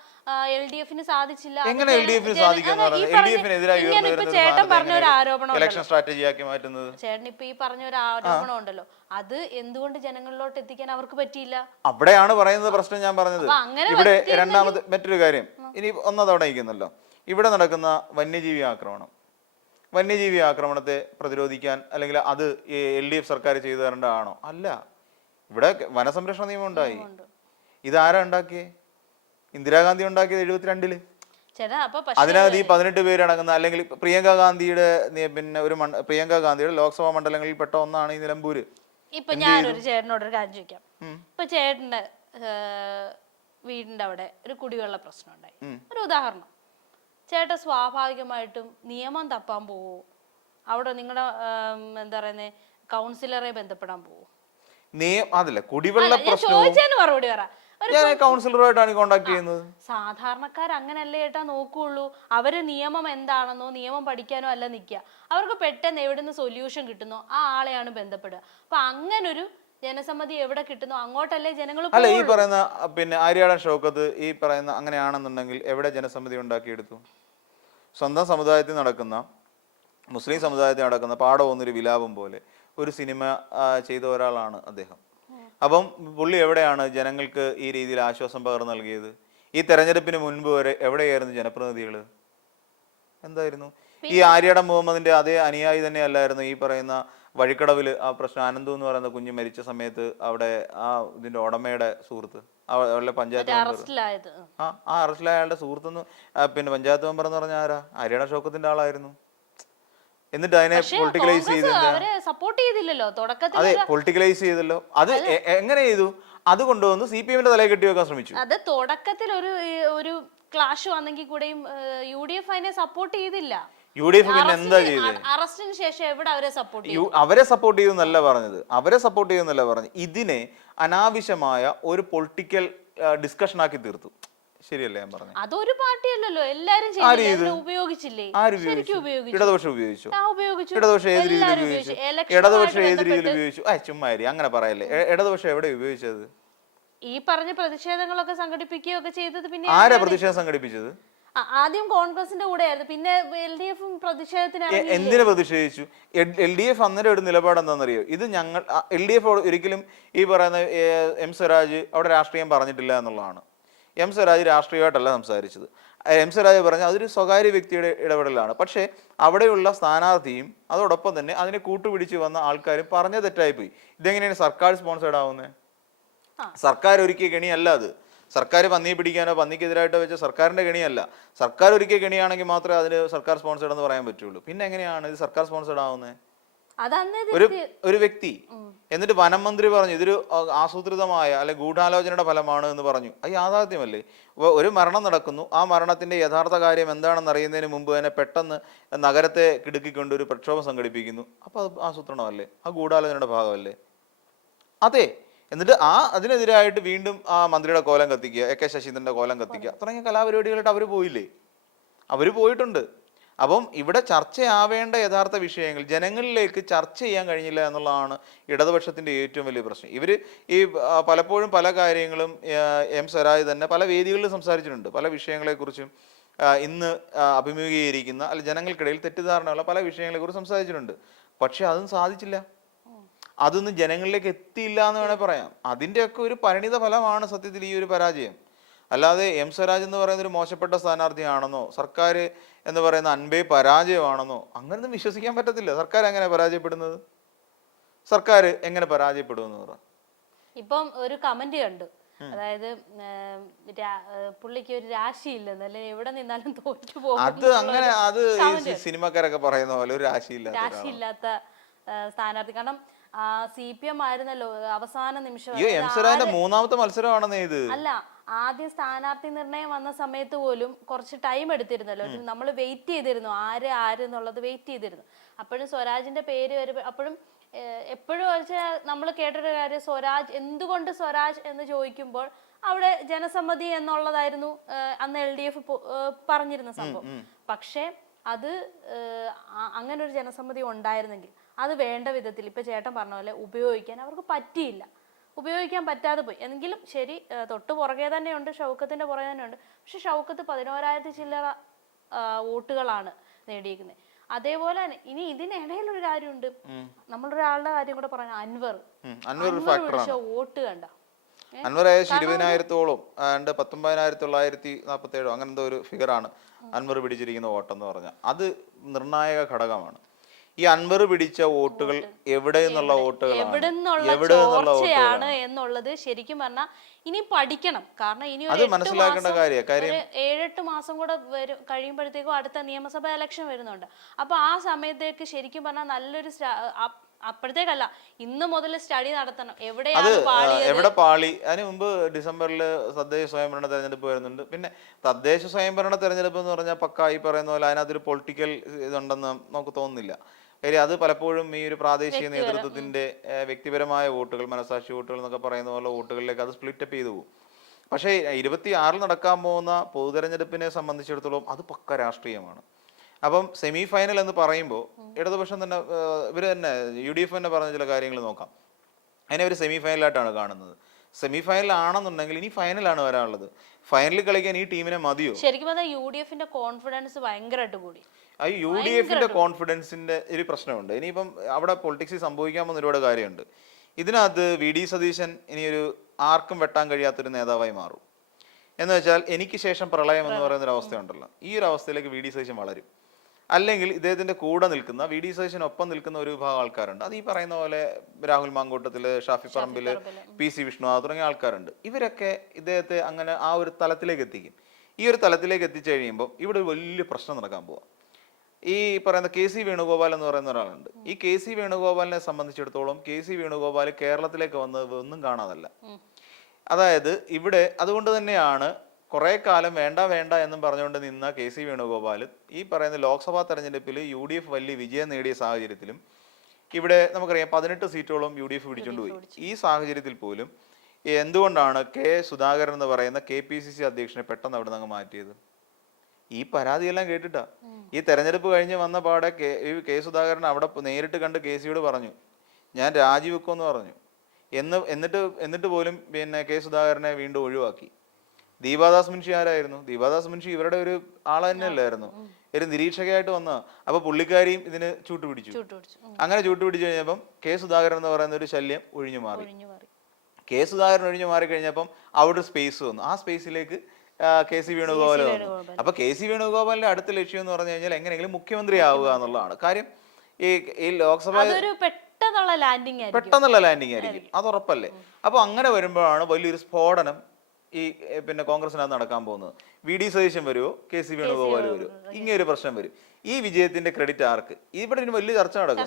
LDF സാധിച്ചില്ല? എങ്ങനെ LDF സാധിക്കും? ഇങ്ങനെ ഇപ്പൊ ചേട്ടൻ പറഞ്ഞ ഒരു ആരോപണം ഇലക്ഷൻ സ്ട്രാറ്റജി ആക്കി മാറ്റുന്നത്. ചേട്ടൻ ഇപ്പൊ ഈ പറഞ്ഞ ഒരു ആരോപണം ഉണ്ടല്ലോ, അത് എന്തുകൊണ്ട് ജനങ്ങളിലോട്ട് എത്തിക്കാൻ അവർക്ക് പറ്റിയില്ല? അവിടെയാണ് പറയുന്നത് പ്രശ്നം ഞാൻ പറഞ്ഞത്. അപ്പൊ അങ്ങനെ ഇവിടെ രണ്ടാമത് മറ്റൊരു കാര്യം, ഇനി ഒന്നതവിടെ ഇരിക്കുന്നല്ലോ, ഇവിടെ നടക്കുന്ന വന്യജീവി ആക്രമണത്തെ പ്രതിരോധിക്കാൻ അല്ലെങ്കിൽ അത് LDF സർക്കാർ ചെയ്തു തരേണ്ടതാണോ? അല്ല. ഇവിടെ വനസംരക്ഷണ നിയമം ഉണ്ടായി. ഇതാരാ ഉണ്ടാക്കിയേ? ഇന്ദിരാഗാന്ധി ഉണ്ടാക്കിയത് 72-ല്. അതിനകത്ത് ഈ 18 പേരടങ്ങുന്ന, അല്ലെങ്കിൽ പ്രിയങ്ക ഗാന്ധിയുടെ പ്രിയങ്ക ഗാന്ധിയുടെ ലോക്സഭാ മണ്ഡലങ്ങളിൽ പെട്ട ഒന്നാണ് ഈ നിലമ്പൂര്. ഇപ്പൊ ഞാനൊരു ചേട്ടനോടൊരു കാര്യം ചോദിക്കാം. ഇപ്പൊ ചേട്ടന്റെ വീടിന്റെ അവിടെ ഒരു കുടിവെള്ള പ്രശ്നം ഉണ്ടായി, ഒരു ഉദാഹരണം. ചേട്ടൻ സ്വാഭാവികമായിട്ടും നിയമം തപ്പാൻ പോവോ? അവിടെ നിങ്ങളുടെ എന്താ പറയുന്നത് കൗൺസിലറെ ബന്ധപ്പെടാൻ പോവോ? അതല്ല കുടിവെള്ള ചോദിച്ചതിന് മറുപടി പറ. കൗൺസിലറുമായിട്ടാണ് കോൺടാക്ട് ചെയ്യുന്നത്. സാധാരണക്കാർ അങ്ങനല്ലേ ഏട്ടാ നോക്കുള്ളൂ. അവര് നിയമം എന്താണെന്നോ നിയമം പഠിക്കാനോ അല്ല നിൽക്കുക. അവർക്ക് പെട്ടെന്ന് എവിടുന്ന് സൊല്യൂഷൻ കിട്ടുന്നോ ആ ആളെയാണ് ബന്ധപ്പെടുക. അപ്പൊ അങ്ങനൊരു ജനസമ്മതി എവിടെ കിട്ടുന്നു അങ്ങോട്ടല്ലേ ജനങ്ങൾ. അല്ല, ഈ പറയുന്ന ആര്യാടൻ ഷൗക്കത്ത് ഈ പറയുന്ന അങ്ങനെയാണെന്നുണ്ടെങ്കിൽ എവിടെ ജനസമ്മതി ഉണ്ടാക്കിയെടുത്തു? സ്വന്തം സമുദായത്തിൽ നടക്കുന്ന, മുസ്ലിം സമുദായത്തിൽ നടക്കുന്ന പാഠമൊന്നൊരു വിലാപം പോലെ ഒരു സിനിമ ചെയ്ത ഒരാളാണ് അദ്ദേഹം. അപ്പം പുള്ളി എവിടെയാണ് ജനങ്ങൾക്ക് ഈ രീതിയിൽ ആശ്വാസം പകർന്നു നൽകിയത്? ഈ തെരഞ്ഞെടുപ്പിന് മുൻപ് വരെ എവിടെയായിരുന്നു ജനപ്രതിനിധികൾ? എന്തായിരുന്നു? ഈ ആര്യാടൻ മുഹമ്മദിന്റെ അതേ അനുയായി തന്നെ അല്ലായിരുന്നു ഈ പറയുന്ന വഴിക്കടവിൽ ആ പ്രശ്നം, അനന്തു എന്ന് പറയുന്ന കുഞ്ഞ് മരിച്ച സമയത്ത് അവിടെ ഇതിന്റെ ഉടമയുടെ സുഹൃത്ത്, അവരുടെ പഞ്ചായത്ത് അറസ്റ്റിലായ അയാളുടെ സുഹൃത്തുനിന്ന് പഞ്ചായത്ത് മെമ്പർ എന്ന് പറഞ്ഞ ആരാ? ആര്യാടൻ ഷൗക്കത്തിന്റെ ആളായിരുന്നു. എന്നിട്ട് അതിനെ പൊളിറ്റിക്കലൈസ് അതെ, പൊളിറ്റിക്കലൈസ് ചെയ്തല്ലോ. അത് എങ്ങനെ ചെയ്തു? അത് കൊണ്ടുവന്ന് CPM-ന്റെ തലയിൽ കെട്ടിവെക്കാൻ ശ്രമിച്ചു. അത് തുടക്കത്തിൽ ഒരു ക്ലാഷ് വന്നെങ്കിൽ കൂടെയും UDF അതിനെ സപ്പോർട്ട് ചെയ്തില്ല. UDF പിന്നെ എന്താ ചെയ്തത്? അറസ്റ്റിന് ശേഷം എവിടെ അവരെ സപ്പോർട്ട് ചെയ്തു? അവരെ സപ്പോർട്ട് ചെയ്യുന്നല്ല പറഞ്ഞത്. ഇതിനെ അനാവശ്യമായ ഒരു പൊളിറ്റിക്കൽ ഡിസ്കഷൻ ആക്കി തീർത്തു. ശരിയല്ലേ ഞാൻ പറഞ്ഞു? അതൊരു പാർട്ടിയല്ലല്ലോ, എല്ലാരും ഉപയോഗിച്ചില്ലേ? ഇടതുപക്ഷം ഉപയോഗിച്ചു. ഇടതുപക്ഷം ഏത് രീതിയിൽ ഉപയോഗിച്ചു? ചുമ്മാരി അങ്ങനെ പറയല്ലേ. ഇടതുപക്ഷം എവിടെ ഉപയോഗിച്ചത്? ഈ പറഞ്ഞ പ്രതിഷേധങ്ങളൊക്കെ സംഘടിപ്പിക്കുകയൊക്കെ ചെയ്തത് പിന്നെ ആരാ പ്രതിഷേധം സംഘടിപ്പിച്ചത്? ആദ്യം കോൺഗ്രസിന്റെ കൂടെ ആയിരുന്നു, പിന്നെ LDF പ്രതിഷേധത്തിനാണ്. എന്തിനു പ്രതിഷേധിച്ചു? LDF അന്നേരം ഒരു നിലപാട് എന്താണെന്നറിയോ? ഇത് ഞങ്ങൾ LDF ഒരിക്കലും ഈ പറയുന്ന M സ്വരാജ് അവിടെ രാഷ്ട്രീയം പറഞ്ഞിട്ടില്ല എന്നുള്ളതാണ്. M സ്വരാജ് രാഷ്ട്രീയമായിട്ടല്ല സംസാരിച്ചത്. M സ്വരാജ് പറഞ്ഞ അതൊരു സ്വകാര്യ വ്യക്തിയുടെ ഇടപെടലാണ്. പക്ഷേ അവിടെയുള്ള സ്ഥാനാർത്ഥിയും അതോടൊപ്പം തന്നെ അതിനെ കൂട്ടുപിടിച്ച് വന്ന ആൾക്കാരും പറഞ്ഞ തെറ്റായിപ്പോയി. ഇതെങ്ങനെയാണ് സർക്കാർ സ്പോൺസേഡ് ആവുന്നത്? സർക്കാർ ഒരുക്കിയ കെണിയല്ല അത്. സർക്കാർ പന്നിയെ പിടിക്കാനോ പന്നിക്കെതിരായിട്ടോ വെച്ച സർക്കാരിന്റെ കെണിയല്ല. സർക്കാർ ഒരുക്കിയ കെണിയാണെങ്കിൽ മാത്രമേ അതിന് സർക്കാർ സ്പോൺസേഡ് എന്ന് പറയാൻ പറ്റുള്ളൂ. പിന്നെ എങ്ങനെയാണ് ഇത് സർക്കാർ സ്പോൺസേഡ് ആവുന്നത്? ഒരു വ്യക്തി എന്നിട്ട് വനം മന്ത്രി പറഞ്ഞു ഇതൊരു ആസൂത്രിതമായ അല്ലെ ഗൂഢാലോചനയുടെ ഫലമാണ് എന്ന് പറഞ്ഞു. അത് യാഥാർത്ഥ്യമല്ലേ? ഒരു മരണം നടക്കുന്നു, ആ മരണത്തിന്റെ യഥാർത്ഥ കാര്യം എന്താണെന്ന് അറിയുന്നതിന് മുമ്പ് തന്നെ പെട്ടെന്ന് നഗരത്തെ കിടുക്കിക്കൊണ്ട് ഒരു പ്രക്ഷോഭം സംഘടിപ്പിക്കുന്നു. അപ്പൊ അത് ആസൂത്രണമല്ലേ? ആ ഗൂഢാലോചനയുടെ ഭാഗമല്ലേ? അതെ. എന്നിട്ട് അതിനെതിരായിട്ട് വീണ്ടും ആ മന്ത്രിയുടെ കോലം കത്തിക്കുക, AK ശശീന്ദ്രന്റെ കോലം കത്തിക്കുക തുടങ്ങിയ കലാപരിപാടികളായിട്ട് അവർ പോയില്ലേ? അവർ പോയിട്ടുണ്ട്. അപ്പം ഇവിടെ ചർച്ചയാവേണ്ട യഥാർത്ഥ വിഷയങ്ങൾ ജനങ്ങളിലേക്ക് ചർച്ച ചെയ്യാൻ കഴിഞ്ഞില്ല എന്നുള്ളതാണ് ഇടതുപക്ഷത്തിന്റെ ഏറ്റവും വലിയ പ്രശ്നം. ഇവർ ഈ പലപ്പോഴും പല കാര്യങ്ങളും M സ്വരാജ് തന്നെ പല വേദികളിലും സംസാരിച്ചിട്ടുണ്ട്. പല വിഷയങ്ങളെക്കുറിച്ചും ഇന്ന് അഭിമുഖീകരിക്കുന്ന അല്ല ജനങ്ങൾക്കിടയിൽ തെറ്റിദ്ധാരണയുള്ള പല വിഷയങ്ങളെക്കുറിച്ച് സംസാരിച്ചിട്ടുണ്ട്. പക്ഷെ അതും സാധിച്ചില്ല. അതൊന്നും ജനങ്ങളിലേക്ക് എത്തിയില്ല എന്ന് വേണേൽ പറയാം. അതിൻ്റെയൊക്കെ ഒരു പരിണിത ഫലമാണ് സത്യത്തിൽ ഈ ഒരു പരാജയം. അല്ലാതെ M സ്വരാജ് എന്ന് പറയുന്ന ഒരു മോശപ്പെട്ട സ്ഥാനാർത്ഥിയാണെന്നോ സർക്കാർ എന്ന് പറയുന്ന അൻപേ പരാജയമാണെന്നോ അങ്ങനൊന്നും വിശ്വസിക്കാൻ പറ്റത്തില്ല. സർക്കാർ എങ്ങനെ പരാജയപ്പെടുന്നത്? സർക്കാർ എങ്ങനെ പരാജയപ്പെടുമെന്ന് പറ. ഇപ്പം ഒരു കമന്റ് കണ്ടു, അതായത് പുള്ളിക്ക് ഒരു രാശിയില്ലെന്ന്, അല്ലെങ്കിൽ എവിടെ നിന്നാലും തോറ്റു പോകും. അത് അങ്ങനെ അത് സിനിമക്കാരൊക്കെ പറയുന്ന പോലെ ഒരു രാശിയില്ലാത്ത സ്ഥാനാർത്ഥി. കാരണം CPM ആയിരുന്നല്ലോ അവസാന നിമിഷം. മൂന്നാമത്തെ മത്സരമാണെന്ന് ഇത്. അല്ല, ആദ്യം സ്ഥാനാർത്ഥി നിർണയം വന്ന സമയത്ത് പോലും കുറച്ച് ടൈം എടുത്തിരുന്നല്ലോ. നമ്മൾ വെയിറ്റ് ചെയ്തിരുന്നു, ആര് എന്നുള്ളത് വെയിറ്റ് ചെയ്തിരുന്നു. അപ്പോഴും സ്വരാജിന്റെ പേര് വരും. അപ്പോഴും എപ്പോഴും വെച്ചാൽ നമ്മൾ കേട്ടൊരു കാര്യം, സ്വരാജ് എന്തുകൊണ്ട് സ്വരാജ് എന്ന് ചോദിക്കുമ്പോൾ അവിടെ ജനസമ്മതി എന്നുള്ളതായിരുന്നു അന്ന് LDF പറഞ്ഞിരുന്ന സംഭവം. പക്ഷെ അത് അങ്ങനെ ഒരു ജനസമ്മതി ഉണ്ടായിരുന്നെങ്കിൽ അത് വേണ്ട വിധത്തിൽ ഇപ്പൊ ചേട്ടൻ പറഞ്ഞ പോലെ ഉപയോഗിക്കാൻ അവർക്ക് പറ്റിയില്ല, ഉപയോഗിക്കാൻ പറ്റാതെ പോയി. എങ്കിലും ശരി, തൊട്ട് പുറകെ തന്നെയുണ്ട്, ഷൗക്കത്തിന്റെ പുറകെ തന്നെയുണ്ട്. പക്ഷെ ഷൗക്കത്ത് 11,000 ചില്ലറ വോട്ടുകളാണ് നേടിയിരിക്കുന്നത്. അതേപോലെ തന്നെ ഇനി ഇതിനിടയിലൊരു കാര്യമുണ്ട്, നമ്മളൊരാളുടെ കാര്യം കൂടെ പറഞ്ഞ അൻവർ വിളിച്ച വോട്ട് കണ്ട. അൻവർ ഏകദേശം 20,000-ഓളം 19,947 അങ്ങനെ എന്തോ ഒരു ഫിഗറാണ് അൻവർ പിടിച്ചിരിക്കുന്ന വോട്ടെന്ന് പറഞ്ഞാൽ. അത് നിർണായക ഘടകമാണ്. ഈ അൻവർ പിടിച്ച വോട്ടുകൾ എവിടെ നിന്നുള്ള വോട്ടുകളാണ് എന്നുള്ളത് ശരിക്കും പറഞ്ഞാൽ ഇനി പഠിക്കണം. കാരണം ഇനി അത് മനസ്സിലാക്കേണ്ട കാര്യം 7-8 മാസം കൂടെ കഴിയുമ്പോഴത്തേക്കും അടുത്ത നിയമസഭാ ഇലക്ഷൻ വരുന്നുണ്ട്. അപ്പൊ ആ സമയത്തേക്ക് ശരിക്കും പറഞ്ഞാൽ നല്ലൊരു അപ്പോഴത്തേക്കല്ല, ഇന്ന് മുതൽ സ്റ്റഡി നടത്തണം. എവിടെ പാളി. അതിന് മുമ്പ് ഡിസംബറിൽ തദ്ദേശ സ്വയംഭരണ തെരഞ്ഞെടുപ്പ് വരുന്നുണ്ട്. പിന്നെ തദ്ദേശ സ്വയംഭരണ തെരഞ്ഞെടുപ്പ് എന്ന് പറഞ്ഞാൽ പക്ക ഈ പറയുന്ന പോലെ അതിനകത്തൊരു പൊളിറ്റിക്കൽ ഇതുണ്ടെന്ന് നമുക്ക് തോന്നുന്നില്ല. കാര്യം അത് പലപ്പോഴും ഈ ഒരു പ്രാദേശിക നേതൃത്വത്തിന്റെ വ്യക്തിപരമായ വോട്ടുകൾ, മനസാക്ഷി വോട്ടുകൾ എന്നൊക്കെ പറയുന്ന പോലെ വോട്ടുകളിലേക്ക് അത് സ്പ്ലിറ്റപ്പ് ചെയ്തു പോകും. പക്ഷേ 26 നടക്കാൻ പോകുന്ന പൊതുതെരഞ്ഞെടുപ്പിനെ സംബന്ധിച്ചിടത്തോളം അത് പക്ക രാഷ്ട്രീയമാണ്. അപ്പം സെമി ഫൈനൽ എന്ന് പറയുമ്പോൾ ഇടതുപക്ഷം തന്നെ ഇവർ തന്നെ UDF തന്നെ പറഞ്ഞ ചില കാര്യങ്ങൾ നോക്കാം. അതിനെ ഒരു സെമി ഫൈനലായിട്ടാണ് കാണുന്നത്. സെമി ഫൈനൽ ആണെന്നുണ്ടെങ്കിൽ ഇനി ഫൈനലാണ് വരാനുള്ളത്. ഫൈനലിൽ കളിക്കാൻ ഈ ടീമിനെ മതിയോ? ശരിക്കും പറഞ്ഞാൽ UDFന്റെ കോൺഫിഡൻസ് ഭയങ്കരമായിട്ട് കൂടി. UDFന്റെ കോൺഫിഡൻസിന്റെ ഒരു പ്രശ്നമുണ്ട്. ഇനിയിപ്പം അവിടെ പൊളിറ്റിക്സിൽ സംഭവിക്കാൻ പോകുന്ന ഒരുപാട് കാര്യമുണ്ട്. ഇതിനകത്ത് VD സതീശൻ ഇനിയൊരു ആർക്കും വെട്ടാൻ കഴിയാത്തൊരു നേതാവായി മാറും. എന്ന് വെച്ചാൽ എനിക്ക് ശേഷം പ്രളയം എന്ന് പറയുന്ന ഒരു അവസ്ഥയുണ്ടല്ലോ, ഈ ഒരു അവസ്ഥയിലേക്ക് VD സതീശൻ വളരും. അല്ലെങ്കിൽ ഇദ്ദേഹത്തിന്റെ കൂടെ നിൽക്കുന്ന VD സതീശനൊപ്പം നിൽക്കുന്ന ഒരു വിഭാഗം ആൾക്കാരുണ്ട്. അത് ഈ പറയുന്ന പോലെ രാഹുൽ മാങ്കൂട്ടത്തില്, ഷാഫി പറമ്പില്, PC വിഷ്ണുനാഥ് തുടങ്ങിയ ആൾക്കാരുണ്ട്. ഇവരൊക്കെ ഇദ്ദേഹത്തെ അങ്ങനെ ആ ഒരു തലത്തിലേക്ക് എത്തിക്കും. ഈ ഒരു തലത്തിലേക്ക് എത്തിച്ചു കഴിയുമ്പോൾ ഇവിടെ ഒരു വലിയ പ്രശ്നം നടക്കാൻ പോവാം. ഈ പറയുന്ന KC വേണുഗോപാൽ എന്ന് പറയുന്ന ഒരാളുണ്ട്. ഈ KC വേണുഗോപാലിനെ സംബന്ധിച്ചിടത്തോളം KC വേണുഗോപാൽ കേരളത്തിലേക്ക് വന്നത് ഒന്നും കാണാതല്ല. അതായത് ഇവിടെ അതുകൊണ്ട് തന്നെയാണ് കുറെ കാലം വേണ്ട വേണ്ട എന്നും പറഞ്ഞുകൊണ്ട് നിന്ന KC വേണുഗോപാൽ ഈ പറയുന്ന ലോക്സഭാ തെരഞ്ഞെടുപ്പിൽ UDF വലിയ വിജയം നേടിയ സാഹചര്യത്തിലും ഇവിടെ നമുക്കറിയാം 18 സീറ്റോളം UDF പിടിച്ചുകൊണ്ടുപോയി. ഈ സാഹചര്യത്തിൽ പോലും എന്തുകൊണ്ടാണ് സുധാകരൻ എന്ന് പറയുന്ന KPCC അധ്യക്ഷനെ പെട്ടെന്ന് അവിടെ നിന്ന് മാറ്റിയത്? ഈ പരാതിയെല്ലാം കേട്ടിട്ടാ. ഈ തെരഞ്ഞെടുപ്പ് കഴിഞ്ഞ് വന്ന പാടെ സുധാകരൻ അവിടെ നേരിട്ട് കണ്ട് KCയോട് പറഞ്ഞു ഞാൻ രാജിവെക്കുമെന്ന് പറഞ്ഞു. എന്നിട്ട് പോലും പിന്നെ സുധാകരനെ വീണ്ടും ഒഴിവാക്കി. ദീപാദാസ് മുൻഷി ആരായിരുന്നു? ദീപാദാസ് മുൻഷി ഇവരുടെ ഒരു ആള് തന്നെയല്ലായിരുന്നു, ഒരു നിരീക്ഷകയായിട്ട് വന്ന. അപ്പൊ പുള്ളിക്കാരിയും ഇതിന് ചൂട്ടുപിടിച്ചു. അങ്ങനെ ചൂട്ടുപിടിച്ചു കഴിഞ്ഞപ്പം സുധാകരൻ എന്ന് പറയുന്ന ഒരു ശല്യം ഒഴിഞ്ഞു മാറി. സുധാകരൻ ഒഴിഞ്ഞു മാറി കഴിഞ്ഞപ്പം അവിടെ സ്പേസ് വന്നു. ആ സ്പേസിലേക്ക് KC വേണുഗോപാൽ വന്നു. അപ്പൊ KC വേണുഗോപാലിന്റെ അടുത്ത ലക്ഷ്യം എന്ന് പറഞ്ഞു കഴിഞ്ഞാൽ എങ്ങനെയെങ്കിലും മുഖ്യമന്ത്രി ആവുക എന്നുള്ളതാണ്. കാര്യം ഈ ലോക്സഭ പെട്ടെന്നുള്ള ലാൻഡിങ് ആയിരിക്കും, അത് ഉറപ്പല്ലേ. അപ്പൊ അങ്ങനെ വരുമ്പോഴാണ് വലിയൊരു സ്ഫോടനം ഈ പിന്നെ കോൺഗ്രസിനകത്ത് നടക്കാൻ പോകുന്നത്. VD സതീശൻ വരുമോ, KC വേണുഗോപാൽ വരുമോ, ഇങ്ങനെ ഒരു പ്രശ്നം വരും. ഈ വിജയത്തിന്റെ ക്രെഡിറ്റ് ആർക്ക്? ഇവിടെ ഒരു വലിയ ചർച്ച നടക്കും.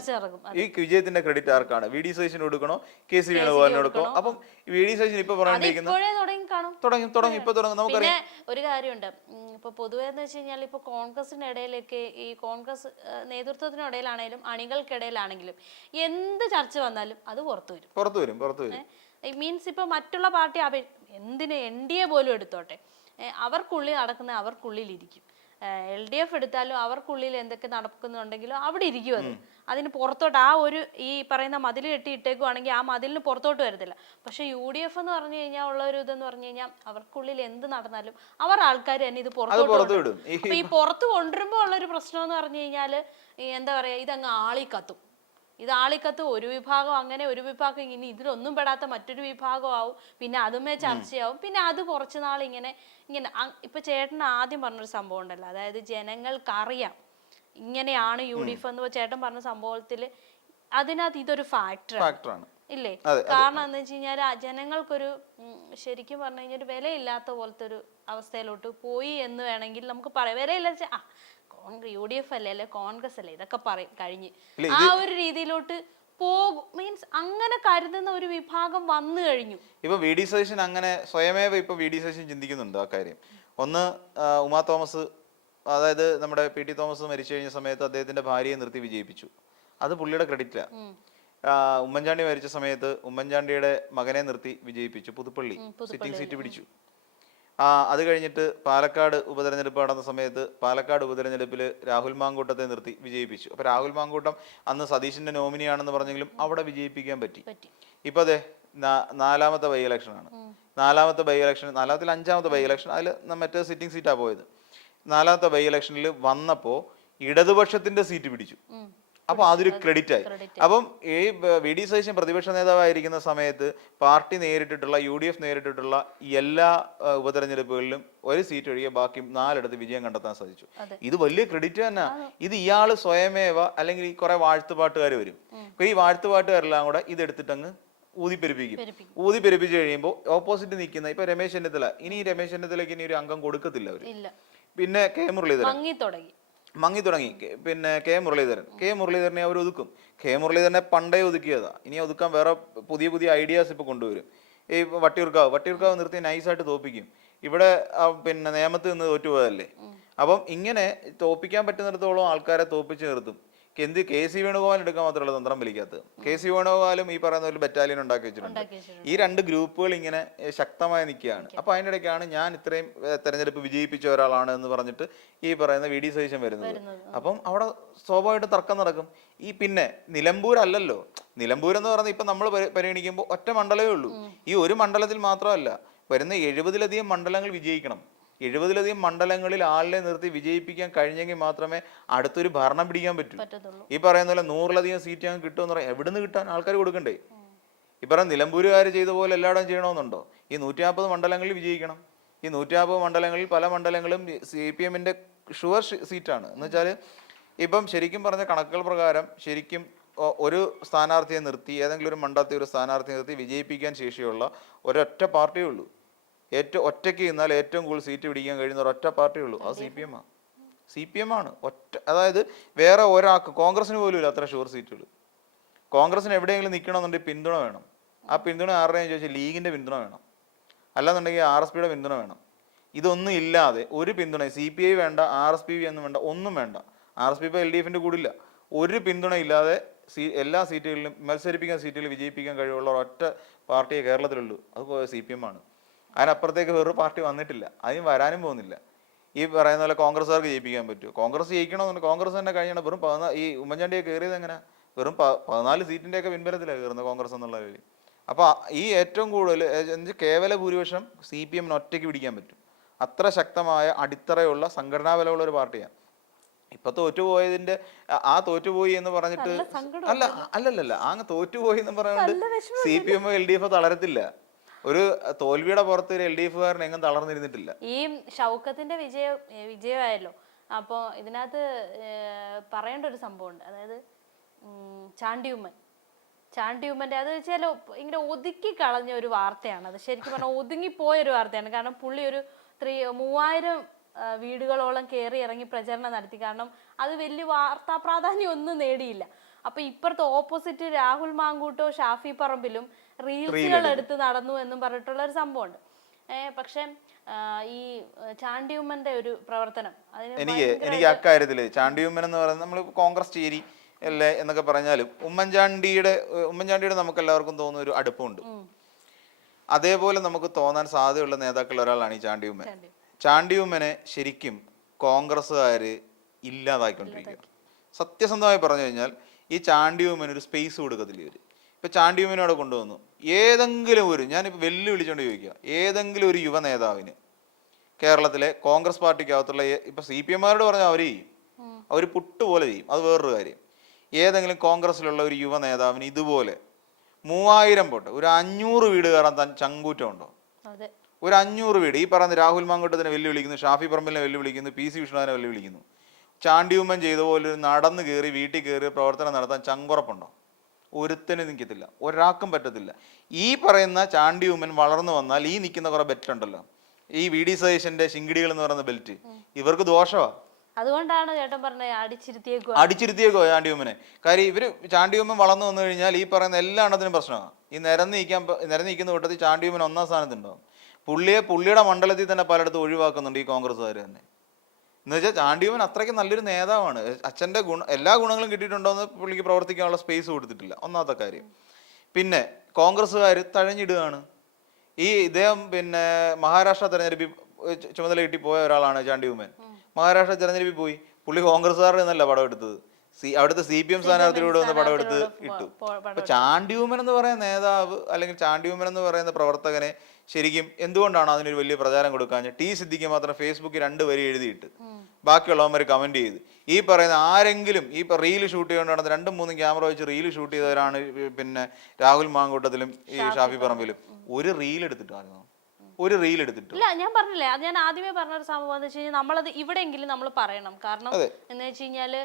ഈ വിജയത്തിന്റെ ക്രെഡിറ്റ് ആർക്കാണ്? VD സതീശന് കൊടുക്കണോ, KC വേണുഗോപാലിന് കൊടുക്കണോ? അപ്പം VD സതീശൻ ഇപ്പൊ പറഞ്ഞിരിക്കുന്നത് തുടങ്ങി. നമുക്കറിയാം ഒരു കാര്യമുണ്ട്. ഇപ്പൊ പൊതുവെ എന്ന് വെച്ച് കഴിഞ്ഞാൽ ഇപ്പൊ കോൺഗ്രസിനിടയിലേക്ക് ഈ കോൺഗ്രസ് നേതൃത്വത്തിനിടയിലാണെങ്കിലും അണികൾക്കിടയിലാണെങ്കിലും എന്ത് ചർച്ച വന്നാലും അത് പുറത്തു വരും. മീൻസ് ഇപ്പൊ മറ്റുള്ള പാർട്ടി എന്തിന് NDA പോലും എടുത്തോട്ടെ, അവർക്കുള്ളിൽ നടക്കുന്ന അവർക്കുള്ളിലിരിക്കും. LDF എടുത്താലും അവർക്കുള്ളിൽ എന്തൊക്കെ നടക്കുന്നുണ്ടെങ്കിലും അവിടെ ഇരിക്കും. അതിന് പുറത്തോട്ട് ആ ഒരു ഈ പറയുന്ന മതിൽ കെട്ടിയിട്ടേക്കുവാണെങ്കിൽ ആ മതിലിന് പുറത്തോട്ട് വരത്തില്ല. പക്ഷെ UDF എന്ന് പറഞ്ഞു കഴിഞ്ഞാൽ ഉള്ള ഒരു ഇതെന്ന് പറഞ്ഞു കഴിഞ്ഞാൽ അവർക്കുള്ളിൽ എന്ത് നടന്നാലും അവർ ആൾക്കാർ തന്നെ ഇത് പുറത്തോട്ട് വിടും. അപ്പൊ ഈ പുറത്ത് കൊണ്ടുവരുമ്പോൾ ഉള്ളൊരു പ്രശ്നം എന്ന് പറഞ്ഞു കഴിഞ്ഞാൽ എന്താ പറയാ, ഇതങ്ങ് ആളിക്കത്തും. ഒരു വിഭാഗം അങ്ങനെ, ഒരു വിഭാഗം ഇനി ഇതിലൊന്നും പെടാത്ത മറ്റൊരു വിഭാഗം ആവും. പിന്നെ അതുമേ ചർച്ചയാവും. പിന്നെ അത് കുറച്ചു നാൾ ഇങ്ങനെ ഇപ്പൊ ചേട്ടൻ ആദ്യം പറഞ്ഞൊരു സംഭവം ഉണ്ടല്ലോ, അതായത് ജനങ്ങൾക്കറിയാം ഇങ്ങനെയാണ് UDF എന്ന് ചേട്ടൻ പറഞ്ഞ സംഭവത്തിൽ അതിനകത്ത് ഇതൊരു ഫാക്ടറാണ് ഇല്ലേ? കാരണം എന്ന് വെച്ച് കഴിഞ്ഞാൽ ജനങ്ങൾക്കൊരു ശരിക്കും പറഞ്ഞു കഴിഞ്ഞാൽ ഒരു വിലയില്ലാത്ത പോലത്തെ ഒരു അവസ്ഥയിലോട്ട് പോയി എന്ന് വേണമെങ്കിൽ നമുക്ക് പറയാം. വിലയില്ല UDF അല്ലേ കോൺഗ്രസ് അല്ലേ ഇതൊക്കെ പറയും കഴിഞ്ഞ് ആ ഒരു രീതിയിലോട്ട് പോകും. മീൻസ് അങ്ങനെ കരുതുന്ന ഒരു വിഭാഗം വന്നു കഴിഞ്ഞു. ഇപ്പൊ VD സതീശൻ അങ്ങനെ സ്വയമേവ ഇപ്പൊ VD സതീശൻ ചിന്തിക്കുന്നുണ്ട് ആ കാര്യം. ഒന്ന് ഉമാ തോമസ്, അതായത് നമ്മുടെ PT തോമസ് മരിച്ചു കഴിഞ്ഞ സമയത്ത് അദ്ദേഹത്തിന്റെ ഭാര്യയെ നിർത്തി വിജയിപ്പിച്ചു. അത് പുള്ളിയുടെ ക്രെഡിറ്റില്ല. ഉമ്മൻചാണ്ടി മരിച്ച സമയത്ത് ഉമ്മൻചാണ്ടിയുടെ മകനെ നിർത്തി വിജയിപ്പിച്ചു. പുതുപ്പള്ളി സിറ്റിംഗ് സീറ്റ് പിടിച്ചു. അത് കഴിഞ്ഞിട്ട് പാലക്കാട് ഉപതെരഞ്ഞെടുപ്പ് നടന്ന സമയത്ത് പാലക്കാട് ഉപതെരഞ്ഞെടുപ്പിൽ രാഹുൽ മാങ്കൂട്ടത്തെ നിർത്തി വിജയിപ്പിച്ചു. അപ്പോൾ രാഹുൽ മാങ്കൂട്ടം അന്ന് സതീഷിന്റെ നോമിനിയാണെന്ന് പറഞ്ഞെങ്കിലും അവിടെ വിജയിപ്പിക്കാൻ പറ്റി. ഇപ്പൊ അതെ നാലാമത്തെ ബൈ ഇലക്ഷനാണ്. നാലാമത്തിൽ അഞ്ചാമത്തെ ബൈ ഇലക്ഷൻ, അതിൽ മറ്റേ സിറ്റിംഗ് സീറ്റാ പോയത്. നാലാമത്തെ ബൈ ഇലക്ഷനിൽ വന്നപ്പോൾ ഇടതുപക്ഷത്തിന്റെ സീറ്റ് പിടിച്ചു. അപ്പൊ അതൊരു ക്രെഡിറ്റ് ആയി. അപ്പം ഈ വി ഡി സതീശൻ പ്രതിപക്ഷ നേതാവായിരിക്കുന്ന സമയത്ത് പാർട്ടി നേരിട്ടിട്ടുള്ള UDF നേരിട്ടിട്ടുള്ള എല്ലാ ഉപതെരഞ്ഞെടുപ്പുകളിലും ഒരു സീറ്റ് ഒഴികെ ബാക്കി 4 വിജയം കണ്ടെത്താൻ സാധിച്ചു. ഇത് വലിയ ക്രെഡിറ്റ് തന്നെ. ഇത് ഇയാള് സ്വയമേവ, അല്ലെങ്കിൽ ഈ കുറെ വാഴ്ത്തുപാട്ടുകാർ വരും. അപ്പൊ ഈ വാഴ്ത്തുപാട്ടുകാരെല്ലാം കൂടെ ഇതെടുത്തിട്ടങ്ങ് ഊതിപ്പെരുപ്പിച്ച് കഴിയുമ്പോൾ ഓപ്പോസിറ്റ് നിൽക്കുന്ന ഇപ്പൊ രമേശ് ചെന്നിത്തല, ഇനി രമേശ് ചെന്നിത്തലയ്ക്ക് ഇനി ഒരു അംഗം കൊടുക്കത്തില്ല അവര്. പിന്നെ കെ മുരളീധരൻ മങ്ങി തുടങ്ങി. പിന്നെ കെ മുരളീധരനെ അവർ ഒതുക്കും. കെ മുരളീധരനെ പണ്ടേ ഒതുക്കിയതാ. ഇനി ഒതുക്കാൻ വേറെ പുതിയ ഐഡിയാസ് ഇപ്പൊ കൊണ്ടുവരും. ഈ വട്ടിയൂർക്കാവ് നിർത്തി നൈസായിട്ട് തോപ്പിക്കും. ഇവിടെ പിന്നെ നേമത്ത് നിന്ന് തോറ്റുപോയതല്ലേ. അപ്പം ഇങ്ങനെ തോപ്പിക്കാൻ പറ്റുന്നിടത്തോളം ആൾക്കാരെ തോപ്പിച്ച് നിർത്തും. KC വേണുഗോപാൽ എടുക്കാൻ മാത്രമുള്ള തന്ത്രം വലിക്കാത്തത്. KC വേണുഗോപാലും ഈ പറയുന്ന ഒരു ബറ്റാലിയൻ ഉണ്ടാക്കി വെച്ചിട്ടുണ്ട്. ഈ 2 ഗ്രൂപ്പുകൾ ഇങ്ങനെ ശക്തമായി നിൽക്കുകയാണ്. അപ്പൊ അതിൻ്റെ ഇടയ്ക്കാണ് ഞാൻ ഇത്രയും തെരഞ്ഞെടുപ്പ് വിജയിപ്പിച്ച ഒരാളാണ് എന്ന് പറഞ്ഞിട്ട് ഈ പറയുന്ന വി ഡി സതീശൻ വരുന്നത്. അപ്പം അവിടെ സ്വാഭാവികമായിട്ട് തർക്കം നടക്കും. ഈ പിന്നെ നിലമ്പൂർ അല്ലല്ലോ, നിലമ്പൂർ എന്ന് പറഞ്ഞാൽ ഇപ്പൊ നമ്മൾ പരിഗണിക്കുമ്പോൾ ഒറ്റ മണ്ഡലമേ ഉള്ളൂ. ഈ ഒരു മണ്ഡലത്തിൽ മാത്രമല്ല, വരുന്ന 70-ലധികം മണ്ഡലങ്ങൾ വിജയിക്കണം. 70-ലധികം മണ്ഡലങ്ങളിൽ ആളിനെ നിർത്തി വിജയിപ്പിക്കാൻ കഴിഞ്ഞെങ്കിൽ മാത്രമേ അടുത്തൊരു ഭരണം പിടിക്കാൻ പറ്റൂ. ഈ പറയുന്ന പോലെ 100-ലധികം സീറ്റ് ഞങ്ങൾക്ക് കിട്ടുമെന്ന് പറയാം. എവിടുന്ന് കിട്ടാൻ? ആൾക്കാർ കൊടുക്കണ്ടേ? ഈ പറയുന്ന നിലമ്പൂരുകാർ ചെയ്ത പോലെ എല്ലായിടവും ചെയ്യണമെന്നുണ്ടോ? ഈ 150 മണ്ഡലങ്ങളിൽ വിജയിക്കണം. ഈ 150 മണ്ഡലങ്ങളിൽ പല മണ്ഡലങ്ങളും CPM-ന്റെ ഷുവർ സീറ്റാണ്. എന്ന് വെച്ചാൽ ഇപ്പം ശരിക്കും പറഞ്ഞ കണക്കുകൾ പ്രകാരം ശരിക്കും ഒരു സ്ഥാനാർത്ഥിയെ നിർത്തി, ഏതെങ്കിലും ഒരു മണ്ഡലത്തിൽ ഒരു സ്ഥാനാർത്ഥിയെ നിർത്തി വിജയിപ്പിക്കാൻ ശേഷിയുള്ള ഒരൊറ്റ പാർട്ടിയേ ഉള്ളൂ. ഒറ്റയ്ക്ക് നിന്നാൽ ഏറ്റവും കൂടുതൽ സീറ്റ് പിടിക്കാൻ കഴിയുന്ന ഒരൊറ്റ പാർട്ടിയേ ഉള്ളൂ. അത് CPM ആണ്. അതായത് വേറെ ഒരാൾക്ക്, കോൺഗ്രസിന് പോലും ഇല്ല അത്ര ഷുവർ സീറ്റുകൾ. കോൺഗ്രസിന് എവിടെയെങ്കിലും നിൽക്കണമെന്നുണ്ടെങ്കിൽ പിന്തുണ വേണം. ആ പിന്തുണ ആരുടെയും ചോദിച്ചാൽ ലീഗിന്റെ പിന്തുണ വേണം, അല്ലാന്നുണ്ടെങ്കിൽ RSPയുടെ പിന്തുണ വേണം. ഇതൊന്നും ഇല്ലാതെ ഒരു പിന്തുണ, CPI വേണ്ട, RSP ഒന്നും വേണ്ട, ഒന്നും വേണ്ട. RSP ഇപ്പോൾ LDFന്റെ കൂടില്ല. ഒരു പിന്തുണ ഇല്ലാതെ എല്ലാ സീറ്റുകളിലും മത്സരിപ്പിക്കാൻ, സീറ്റുകൾ വിജയിപ്പിക്കാൻ കഴിവുള്ള ഒരൊറ്റ പാർട്ടിയെ കേരളത്തിലുള്ളൂ. അത് CPM ആണ്. അതിനപ്പുറത്തേക്ക് വേറൊരു പാർട്ടി വന്നിട്ടില്ല, അതിന് വരാനും പോകുന്നില്ല. ഈ പറയുന്ന പോലെ കോൺഗ്രസ്സുകാർക്ക് ജയിപ്പിക്കാൻ പറ്റുമോ? കോൺഗ്രസ് ജയിക്കണമെന്നുണ്ട്. കോൺഗ്രസ് തന്നെ കഴിഞ്ഞാൽ വെറും ഈ ഉമ്മൻചാണ്ടിയെ കയറിയത് എങ്ങനെ? വെറും 14 സീറ്റിൻ്റെയൊക്കെ പിൻബലത്തിലാണ് കയറുന്നത് കോൺഗ്രസ് എന്നുള്ള വഴി. അപ്പോൾ ഈ ഏറ്റവും കൂടുതൽ കേവല ഭൂരിപക്ഷം CPM-ന് ഒറ്റയ്ക്ക് പിടിക്കാൻ പറ്റും. അത്ര ശക്തമായ അടിത്തറയുള്ള സംഘടനാ ബലമുള്ള ഒരു പാർട്ടിയാണ്. ഇപ്പൊ തോറ്റുപോയതിന്റെ തോറ്റുപോയി എന്ന് പറഞ്ഞിട്ട് അല്ലല്ല അങ്ങ് തോറ്റുപോയി എന്ന് പറഞ്ഞിട്ട് CPM LDF തളരത്തില്ല. ഒരു തോൽവിയുടെ പുറത്ത് ഒരു LDF-കാരൻ എങ്ങും തളർന്നിരുന്നിട്ടില്ല. ഈ ഷൗക്കത്തിന്റെ വിജയമായല്ലോ. അപ്പൊ ഇതിനകത്ത് പറയേണ്ട ഒരു സംഭവമുണ്ട്. അതായത് ചാണ്ടിയുമ്മന്റെ അത് വെച്ചാൽ ഇങ്ങനെ ഒതുക്കി കളഞ്ഞ ഒരു വാർത്തയാണ്. അത് ശരിക്കും പറഞ്ഞാൽ ഒതുങ്ങിപ്പോയ ഒരു വാർത്തയാണ്. കാരണം പുള്ളി ഒരു 3000 വീടുകളോളം കയറി ഇറങ്ങി പ്രചരണം നടത്തി. കാരണം അത് വലിയ വാർത്താ പ്രാധാന്യം ഒന്നും നേടിയില്ല. അപ്പൊ ഇപ്പുറത്തെ ഓപ്പോസിറ്റ് രാഹുൽ മാങ്കൂട്ടോ ഷാഫി പറമ്പിലും റീൽസുകൾ എടുത്ത് നടന്നു എന്നും പറഞ്ഞിട്ടുള്ള ഒരു സംഭവമുണ്ട്. പക്ഷെ ഈ ചാണ്ടിയുമ്മന്റെ ഒരു പ്രവർത്തനം എനിക്ക് അക്കാര്യത്തില് ചാണ്ടിയുമ്മൻ എന്ന് പറയുന്നത് നമ്മൾ കോൺഗ്രസ് ചേരി അല്ലേ എന്നൊക്കെ പറഞ്ഞാലും ഉമ്മൻചാണ്ടിയുടെ നമുക്ക് എല്ലാവർക്കും തോന്നുന്ന ഒരു അടുപ്പമുണ്ട്. അതേപോലെ നമുക്ക് തോന്നാൻ സാധ്യതയുള്ള നേതാക്കൾ ഒരാളാണ് ഈ ചാണ്ടിയുമ്മൻ. ചാണ്ടിയുമ്മനെ ശരിക്കും കോൺഗ്രസ്സുകാര് ഇല്ലാതായിക്കൊണ്ടിരിക്കുക. സത്യസന്ധമായി പറഞ്ഞു കഴിഞ്ഞാൽ ഈ ചാണ്ടിയുമ്മൻ ഒരു സ്പേസ് കൊടുക്കത്തില്ല ഇവര്. ഇപ്പൊ ചാണ്ടിയുമ്മനോട് കൊണ്ടുവന്നു ഏതെങ്കിലും ഒരു, ഞാനിപ്പോൾ വെല്ലുവിളിച്ചോണ്ട് ചോദിക്കുക, ഏതെങ്കിലും ഒരു യുവ നേതാവിന് കേരളത്തിലെ കോൺഗ്രസ് പാർട്ടിക്കകത്തുള്ള ഇപ്പൊ CPM-മാരോട് പറഞ്ഞാൽ അവർ ചെയ്യും, അവർ പുട്ടുപോലെ ചെയ്യും, അത് വേറൊരു കാര്യം. ഏതെങ്കിലും കോൺഗ്രസിലുള്ള ഒരു യുവ നേതാവിന് ഇതുപോലെ 3000 പോട്ടെ ഒരു 500 വീട് കയറാൻ താൻ ചങ്കൂറ്റമുണ്ടോ? ഒരു 500 വീട്. ഈ പറയുന്ന രാഹുൽ മാങ്കൂട്ടത്തിനെ വെല്ലുവിളിക്കുന്നു, ഷാഫി പറമ്പിലിനെ വെല്ലുവിളിക്കുന്നു, PC വിഷ്ണുവിനെ വെല്ലുവിളിക്കുന്നു. ചാണ്ടിയുമ്മൻ ചെയ്ത പോലെ നാടന്ന് കയറി വീട്ടിൽ കയറി പ്രവർത്തനം നടത്താൻ ചങ്കുറപ്പുണ്ടോ? ഒരുത്തനും നിൽക്കത്തില്ല, ഒരാൾക്കും പറ്റത്തില്ല. ഈ പറയുന്ന ചാണ്ടിയുമ്മൻ വളർന്നു വന്നാൽ ഈ നിൽക്കുന്ന കുറെ ബെൽറ്റ് ഉണ്ടല്ലോ, ഈ വി ഡി സതീശന്റെ ശിങ്കിടികൾ എന്ന് പറയുന്ന ബെൽറ്റ് ഇവർക്ക് ദോഷമാണ്. അതുകൊണ്ടാണ് ചേട്ടൻ പറഞ്ഞത് അടിച്ചിരുത്തിയേക്കോ ചാണ്ടിയുമ്മനെ. കാര്യം ഇവര് ചാണ്ടിയുമ്മൻ വളർന്നു വന്നു കഴിഞ്ഞാൽ ഈ പറയുന്ന എല്ലാ എണ്ണത്തിനും പ്രശ്നമാണ്. ഈ നിരന്നിരിക്കുന്ന കൂട്ടത്തിൽ ചാണ്ടിയുമ്മൻ 1-ാം സ്ഥാനത്തുണ്ടാവും. പുള്ളിയുടെ മണ്ഡലത്തിൽ തന്നെ പലയിടത്തും ഒഴിവാക്കുന്നുണ്ട് ഈ കോൺഗ്രസ്സുകാർ തന്നെ. എന്ന് വെച്ചാൽ ചാണ്ടിയുമ്മൻ അത്രയ്ക്ക് നല്ലൊരു നേതാവാണ്. അച്ഛൻ്റെ എല്ലാ ഗുണങ്ങളും കിട്ടിയിട്ടുണ്ടോയെന്ന് പുള്ളിക്ക് പ്രവർത്തിക്കാനുള്ള സ്പേസ് കൊടുത്തിട്ടില്ല, ഒന്നാമത്തെ കാര്യം. പിന്നെ കോൺഗ്രസ്സുകാർ തഴഞ്ഞിടുകയാണ്. ഇദ്ദേഹം പിന്നെ മഹാരാഷ്ട്ര തെരഞ്ഞെടുപ്പിൽ ചുമതല കിട്ടി പോയ ഒരാളാണ് ചാണ്ടി ഉമ്മൻ. മഹാരാഷ്ട്ര തെരഞ്ഞെടുപ്പിൽ പോയി, പുള്ളി കോൺഗ്രസ്സുകാരുടെ എന്നല്ല പടം എടുത്തത്, അവിടുത്തെ CPM സ്ഥാനാർത്ഥിയോട് വന്ന് പടം എടുത്ത് ഇട്ടു. അപ്പൊ ചാണ്ടി ഉമ്മൻ എന്ന് പറയുന്ന നേതാവ് അല്ലെങ്കിൽ ചാണ്ടി ഉമ്മൻ എന്ന് പറയുന്ന പ്രവർത്തകനെ ശരിക്കും എന്തുകൊണ്ടാണ് അതിനൊരു വലിയ പ്രചാരം കൊടുക്കാൻ? ടി സിദ്ദിഖ് മാത്രം ഫേസ്ബുക്കിൽ 2 വരി എഴുതിയിട്ട് ബാക്കിയുള്ളവന്മാർ കമന്റ് ചെയ്ത്, ഈ പറയുന്ന ആരെങ്കിലും ഈ റീല് ഷൂട്ട് ചെയ്തുകൊണ്ട് നടന്ന് 2-3 ക്യാമറ വെച്ച് റീല് ഷൂട്ട് ചെയ്തവരാണ് പിന്നെ രാഹുൽ മാങ്കൂട്ടത്തിലും ഈ ഷാഫി പറമ്പിലും. ഒരു റീൽ എടുത്തിട്ടായിരുന്നു, ഒരു റീൽ എടുത്തിട്ട്. ഇല്ല, ഞാൻ പറഞ്ഞില്ലേ, അത് ഞാൻ ആദ്യമേ പറഞ്ഞൊരു സംഭവം എന്ന് വെച്ച് കഴിഞ്ഞാൽ നമ്മളത് ഇവിടെയെങ്കിലും നമ്മൾ പറയണം. കാരണം എന്ന് വെച്ച് കഴിഞ്ഞാല്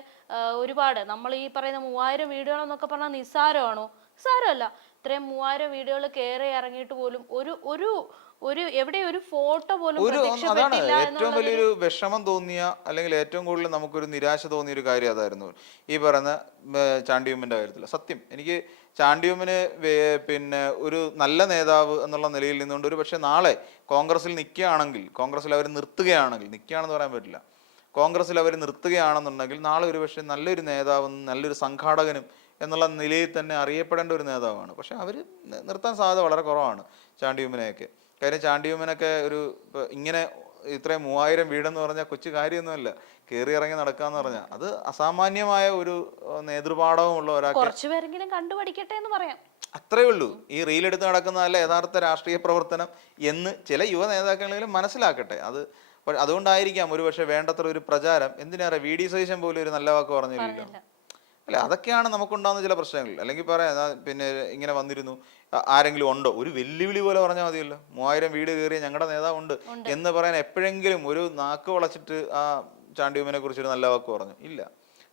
ഒരുപാട് നമ്മൾ ഈ പറയുന്ന 3000 വീഡിയോകൾ എന്നൊക്കെ പറഞ്ഞാൽ നിസ്സാരമാണോ? നിസ്സാരമല്ല. ഇത്രയും 3000 വീഡിയോകൾ കയറി ഇറങ്ങിയിട്ട് പോലും ഒരു എവിടെ ഒരു ഫോട്ടോ പോലും അതാണ് ഏറ്റവും വലിയൊരു വിഷമം തോന്നിയ, അല്ലെങ്കിൽ ഏറ്റവും കൂടുതൽ നമുക്കൊരു നിരാശ തോന്നിയ ഒരു കാര്യം അതായിരുന്നു ഈ പറയുന്ന ചാണ്ടിയുമ്മന്റെ കാര്യത്തിൽ. സത്യം, എനിക്ക് ചാണ്ടിയുമ്മന് പിന്നെ ഒരു നല്ല നേതാവ് എന്നുള്ള നിലയിൽ നിന്നുകൊണ്ട് ഒരു പക്ഷെ നാളെ കോൺഗ്രസിൽ നിൽക്കുകയാണെങ്കിൽ, കോൺഗ്രസിൽ അവർ നിർത്തുകയാണെങ്കിൽ, നിൽക്കുകയാണെന്ന് പറയാൻ പറ്റില്ല, കോൺഗ്രസിൽ അവർ നിർത്തുകയാണെന്നുണ്ടെങ്കിൽ നാളെ ഒരു പക്ഷേ നല്ലൊരു നേതാവും നല്ലൊരു സംഘാടകനും എന്നുള്ള നിലയിൽ തന്നെ അറിയപ്പെടേണ്ട ഒരു നേതാവാണ്. പക്ഷെ അവർ നിർത്താൻ സാധ്യത വളരെ കുറവാണ് ചാണ്ടിയുമ്മനെയൊക്കെ. കാര്യം ചാണ്ടിയുമ്മനൊക്കെ ഒരു ഇങ്ങനെ ഇത്രയും 3000 വീടെന്ന് പറഞ്ഞാൽ കൊച്ചു കാര്യമൊന്നുമല്ല. കയറി ഇറങ്ങി നടക്കാന്ന് പറഞ്ഞാൽ അത് അസാമാന്യമായ ഒരു നേതൃപാഠവുമുള്ള ഒരാൾക്ക് കുറച്ചുപേരെങ്കിലും കണ്ടുപഠിക്കട്ടെ എന്ന് പറയാം. അത്രേ ഉള്ളൂ. ഈ റീലെടുത്ത് നടക്കുന്നതല്ല യഥാർത്ഥ രാഷ്ട്രീയ പ്രവർത്തനം എന്ന് ചില യുവ നേതാക്കളെങ്കിലും മനസ്സിലാക്കട്ടെ. അതുകൊണ്ടായിരിക്കാം ഒരു പക്ഷെ വേണ്ടത്ര ഒരു പ്രചാരം. എന്തിനാ VD സതീശൻ പോലും ഒരു നല്ല വാക്ക് പറഞ്ഞില്ലല്ലോ. അല്ലെ, അതൊക്കെയാണ് നമുക്കുണ്ടാകുന്ന ചില പ്രശ്നങ്ങൾ. അല്ലെങ്കിൽ പറയാം പിന്നെ ഇങ്ങനെ വന്നിരുന്നു, ആരെങ്കിലും ഉണ്ടോ? ഒരു വെല്ലുവിളി പോലെ പറഞ്ഞാൽ മതിയല്ലോ. 3000 വീട് കയറിയ ഞങ്ങളുടെ നേതാവുണ്ട് എന്ന് പറയാൻ എപ്പോഴെങ്കിലും ഒരു നാക്ക് വളച്ചിട്ട് ആ ചാണ്ടിയുമ്മനെ കുറിച്ച് ഒരു നല്ല വാക്ക് പറഞ്ഞു? ഇല്ല.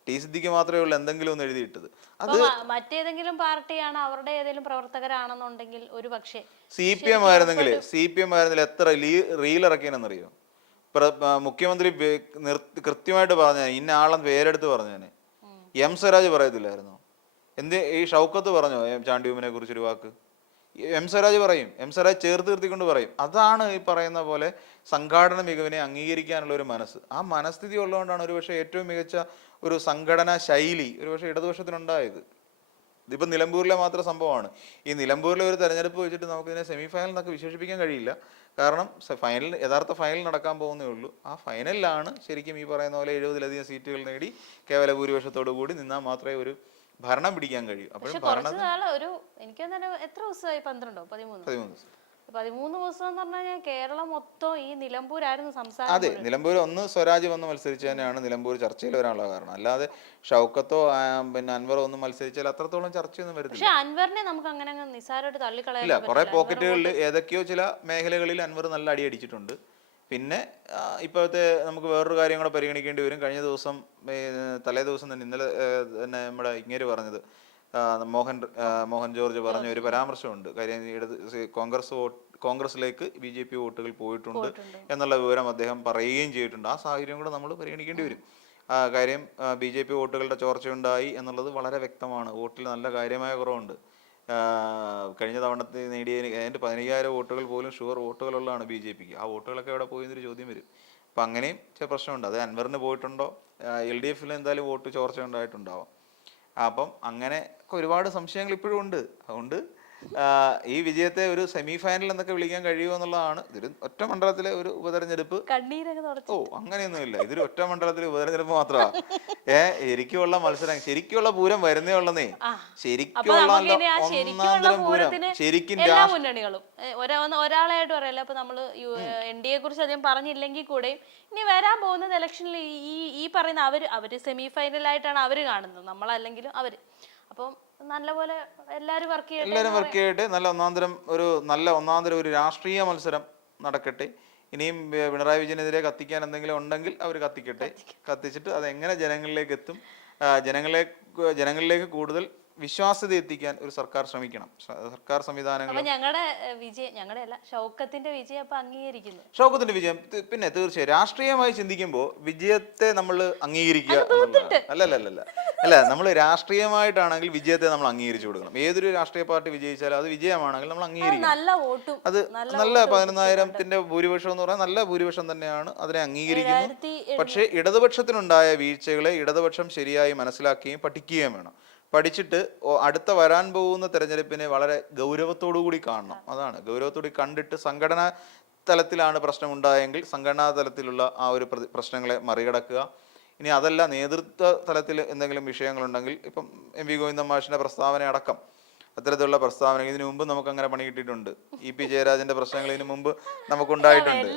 ടി സിദ്ദിഖ് മാത്രമേ ഉള്ളൂ എന്തെങ്കിലും ഒന്ന് എഴുതിയിട്ടത്. അത് മറ്റേതെങ്കിലും പാർട്ടിയാണ്, അവരുടെ ഏതെങ്കിലും പ്രവർത്തകരാണെന്നുണ്ടെങ്കിൽ ഒരു പക്ഷേ CPM ആയിരുന്നെങ്കിൽ എത്ര റീൽ ഇറക്കിയെന്നറിയോ? മുഖ്യമന്ത്രി കൃത്യമായിട്ട് പറഞ്ഞ ഇന്ന ആളെന്ന് പേരെടുത്ത് പറഞ്ഞേനെ. സ്വരാജ് പറയത്തില്ലായിരുന്നോ? ഈ ഷൗക്കത്ത് പറഞ്ഞോ ചാണ്ടിയുമ്മനെ കുറിച്ചൊരു വാക്ക്? സ്വരാജ് പറയും, സ്വരാജ് ചേർത്ത് നിർത്തിക്കൊണ്ട് പറയും. അതാണ് ഈ പറയുന്ന പോലെ സംഘാടന മികവിനെ അംഗീകരിക്കാനുള്ള ഒരു മനസ്സ്. ആ മനസ്ഥിതി ഉള്ളതുകൊണ്ടാണ് ഒരുപക്ഷെ ഏറ്റവും മികച്ച ഒരു സംഘടനാ ശൈലി ഒരുപക്ഷെ ഇടതുപക്ഷത്തിനുണ്ടായത്. ഇതിപ്പോൾ നിലമ്പൂരിലെ മാത്രം സംഭവമാണ്. ഈ നിലമ്പൂരിലെ ഒരു തെരഞ്ഞെടുപ്പ് വെച്ചിട്ട് നമുക്കിതിനെ സെമിഫൈനൽ എന്നൊക്കെ വിശേഷിപ്പിക്കാൻ കഴിയില്ല. കാരണം യഥാർത്ഥ ഫൈനൽ നടക്കാൻ പോകുന്നേ ഉള്ളൂ. ആ ഫൈനലിലാണ് ശരിക്കും ഈ പറയുന്ന പോലെ 70-ലധികം സീറ്റുകൾ നേടി കേവല ഭൂരിപക്ഷത്തോടു കൂടി നിന്നാൽ മാത്രമേ ഒരു ഭരണം പിടിക്കാൻ കഴിയും. അപ്പോഴും എനിക്ക് എത്ര ദിവസമായി? 13 ദിവസം എന്ന് പറഞ്ഞാൽ കേരളം മൊത്തം ഈ നിലമ്പൂരായിരുന്നു സംസാരം. അതെ, നിലമ്പൂർ സ്വരാജ് വന്ന് മത്സരിച്ചു തന്നെയാണ് നിലമ്പൂർ ചർച്ചയിൽ വരാനുള്ള കാരണം. അല്ലാതെ ഷൗക്കത്തോ പിന്നെ അൻവറോ ഒന്നും മത്സരിച്ചാൽ അത്രത്തോളം ചർച്ചയൊന്നും വരുന്നില്ല. പക്ഷെ അൻവറിനെ നമുക്ക് അങ്ങനെ നിസ്സാരമായിട്ട് തള്ളിക്കളയില്ല. കുറെ പോക്കറ്റുകളിൽ ഏതൊക്കെയോ ചില മേഖലകളിൽ അൻവർ നല്ല അടി അടിച്ചിട്ടുണ്ട്. പിന്നെ ഇപ്പോഴത്തെ നമുക്ക് വേറൊരു കാര്യം കൂടെ പരിഗണിക്കേണ്ടി വരും. കഴിഞ്ഞ ദിവസം തലേ ദിവസം തന്നെ ഇന്നലെ തന്നെ നമ്മുടെ ഇങ്ങേര് പറഞ്ഞത് മോഹൻ ജോർജ് പറഞ്ഞ ഒരു പരാമർശമുണ്ട്. കാര്യം കോൺഗ്രസിലേക്ക് BJP വോട്ടുകൾ പോയിട്ടുണ്ട് എന്നുള്ള വിവരം അദ്ദേഹം പറയുകയും ചെയ്തിട്ടുണ്ട്. ആ സാഹചര്യം കൂടെ നമ്മൾ പരിഗണിക്കേണ്ടി വരും. കാര്യം BJP വോട്ടുകളുടെ ചോർച്ചയുണ്ടായി എന്നുള്ളത് വളരെ വ്യക്തമാണ്. വോട്ടിൽ നല്ല കാര്യമായ കുറവുണ്ട്. കഴിഞ്ഞ തവണത്തെ നേടിയ 15,000 വോട്ടുകൾ പോലും ഷുവർ വോട്ടുകളുള്ളതാണ് BJPക്ക്. ആ വോട്ടുകളൊക്കെ എവിടെ പോയി എന്നൊരു ചോദ്യം വരും. അപ്പം അങ്ങനെയും ചില പ്രശ്നമുണ്ട്. അത് അൻവറിന് പോയിട്ടുണ്ടോ? LDFൽ എന്തായാലും വോട്ട് ചോർച്ച ഉണ്ടായിട്ടുണ്ടാവാം. അപ്പം അങ്ങനെ ഒരുപാട് സംശയങ്ങൾ ഇപ്പോഴും ഉണ്ട്. അതുകൊണ്ട് ഈ വിജയത്തെ ഒരു സെമി ഫൈനൽ എന്നൊക്കെ വിളിക്കാൻ കഴിയുമോ എന്നുള്ളതാണ്. ഇതൊരു ഒറ്റ മണ്ഡലത്തിലെ ഒരു ഉപതെരഞ്ഞെടുപ്പ്. അങ്ങനെയൊന്നുമില്ല. ഇതൊരു ഒറ്റ മണ്ഡലത്തിലെ ഉപതെരഞ്ഞെടുപ്പ് മാത്രമാണ്. ശരിക്കുള്ള മത്സരം, ശരിക്കുള്ള പൂരം വരുന്നേ ഉള്ളന്നേ. ശരിക്കുള്ള പൂരം ശരിക്കും ഒരാളായിട്ട് പറയല്ല. അപ്പൊ നമ്മള് NDA കുറിച്ച് അധികം പറഞ്ഞില്ലെങ്കിൽ കൂടെയും ഇനി വരാൻ പോകുന്ന ഇലക്ഷനിൽ ഈ പറയുന്ന അവര് സെമി ഫൈനലായിട്ടാണ് അവര് കാണുന്നത്, നമ്മളല്ലെങ്കിലും അവര്. അപ്പം നല്ലപോലെ എല്ലാവരും വർക്ക് ചെയ്യട്ടെ. നല്ല ഒന്നാന്തരം ഒരു രാഷ്ട്രീയ മത്സരം നടക്കട്ടെ. ഇനിയും പിണറായി വിജയനെതിരെ കത്തിക്കാൻ എന്തെങ്കിലും ഉണ്ടെങ്കിൽ അവർ കത്തിച്ചിട്ട് അത് എങ്ങനെ ജനങ്ങളിലേക്ക് എത്തും, ജനങ്ങളിലേക്ക് കൂടുതൽ വിശ്വാസ്യത എത്തിക്കാൻ ഒരു സർക്കാർ ശ്രമിക്കണം. സർക്കാർ സംവിധാനങ്ങൾ ഷൗക്കത്തിന്റെ വിജയം പിന്നെ തീർച്ചയായും രാഷ്ട്രീയമായി ചിന്തിക്കുമ്പോൾ വിജയത്തെ നമ്മൾ അംഗീകരിക്കുക. അല്ല, നമ്മൾ രാഷ്ട്രീയമായിട്ടാണെങ്കിൽ വിജയത്തെ നമ്മൾ അംഗീകരിച്ചു കൊടുക്കണം. ഏതൊരു രാഷ്ട്രീയ പാർട്ടി വിജയിച്ചാലും അത് വിജയമാണെങ്കിൽ നമ്മൾ അംഗീകരിക്കണം. അത് നല്ല 15,000-ത്തിന്റെ ഭൂരിപക്ഷം എന്ന് പറഞ്ഞാൽ നല്ല ഭൂരിപക്ഷം തന്നെയാണ്, അതിനെ അംഗീകരിക്കുന്നു. പക്ഷേ ഇടതുപക്ഷത്തിനുണ്ടായ വീഴ്ചകളെ ഇടതുപക്ഷം ശരിയായി മനസ്സിലാക്കുകയും പഠിക്കുകയും വേണം. പഠിച്ചിട്ട് അടുത്ത വരാൻ പോകുന്ന തെരഞ്ഞെടുപ്പിനെ വളരെ ഗൗരവത്തോടു കൂടി കാണണം. അതാണ്, ഗൗരവത്തോടെ കണ്ടിട്ട് തലത്തിലാണ് പ്രശ്നമുണ്ടായെങ്കിൽ സംഘടനാ തലത്തിലുള്ള ആ ഒരു പ്രശ്നങ്ങളെ മറികടക്കുക. ഇനി അതല്ല നേതൃത്വ തലത്തിൽ എന്തെങ്കിലും വിഷയങ്ങളുണ്ടെങ്കിൽ ഇപ്പം എം വി ഗോവിന്ദൻ മാഷിന്റെ പ്രസ്താവന അടക്കം അത്തരത്തിലുള്ള പ്രസ്താവന ഇതിനു മുമ്പ് നമുക്ക് അങ്ങനെ പണി കിട്ടിയിട്ടുണ്ട്. ഇ.പി. ജയരാജന്റെ പ്രശ്നങ്ങൾ ഇതിനു മുമ്പ് നമുക്കുണ്ടായിട്ടുണ്ട്.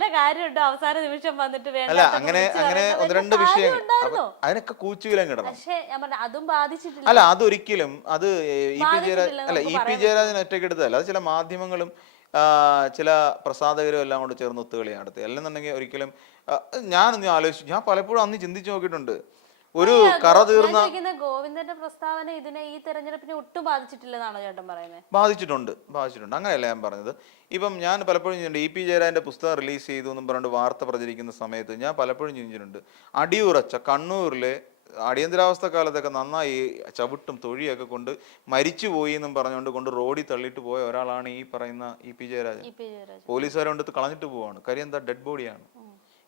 അവസാന നിമിഷം വന്നിട്ട് അല്ല അങ്ങനെ ഒന്ന് രണ്ട് വിഷയങ്ങൾ അതിനൊക്കെ കൂച്ചുവിലം കിടണം. അതും ബാധിച്ചിട്ടില്ല. അല്ല അതൊരിക്കലും അത് ഇ.പി. ജയരാജൻ ഒറ്റയ്ക്കെടുത്തതല്ല. അത് ചില മാധ്യമങ്ങളും ചില പ്രസാധകരും എല്ലാം കൊണ്ട് ചേർന്ന് ഒത്തുകളിയാണ് നടത്തി. അല്ലെന്നുണ്ടെങ്കിൽ ഒരിക്കലും ഞാനൊന്ന് ആലോചിച്ചു, ഞാൻ പലപ്പോഴും അന്ന് ചിന്തിച്ചു നോക്കിയിട്ടുണ്ട്. ഒരു കറ തീർന്ന ഗോവിന്ദന്റെ പ്രസ്താവന ഇതിനെ ഈ തെരഞ്ഞെടുപ്പിനെ ഒട്ടും ബാധിച്ചിട്ടില്ലെന്നാണോ ചേട്ടൻ പറയുന്നത്? ബാധിച്ചിട്ടുണ്ട്. അങ്ങനെയല്ല ഞാൻ പറഞ്ഞത്. ഇപ്പം ഞാൻ പലപ്പോഴും ഇ.പി. ജയരാജന്റെ പുസ്തകം റിലീസ് ചെയ്തു എന്നും പറഞ്ഞുകൊണ്ട് വാർത്ത പ്രചരിക്കുന്ന സമയത്ത് ഞാൻ പലപ്പോഴും ചിന്തിച്ചിട്ടുണ്ട്, അടിയുറച്ച കണ്ണൂരിലെ അടിയന്തരാവസ്ഥ കാലത്തൊക്കെ നന്നായി ചവിട്ടും തൊഴിയൊക്കെ കൊണ്ട് മരിച്ചുപോയി എന്നും പറഞ്ഞുകൊണ്ട് റോഡിൽ തള്ളിയിട്ട് പോയ ഒരാളാണ് ഈ പറയുന്ന ഇ.പി. ജയരാജൻ. പോലീസുകാരെ കളഞ്ഞിട്ട് പോവാണ്. കാര്യം എന്താ, ഡെഡ് ബോഡിയാണ്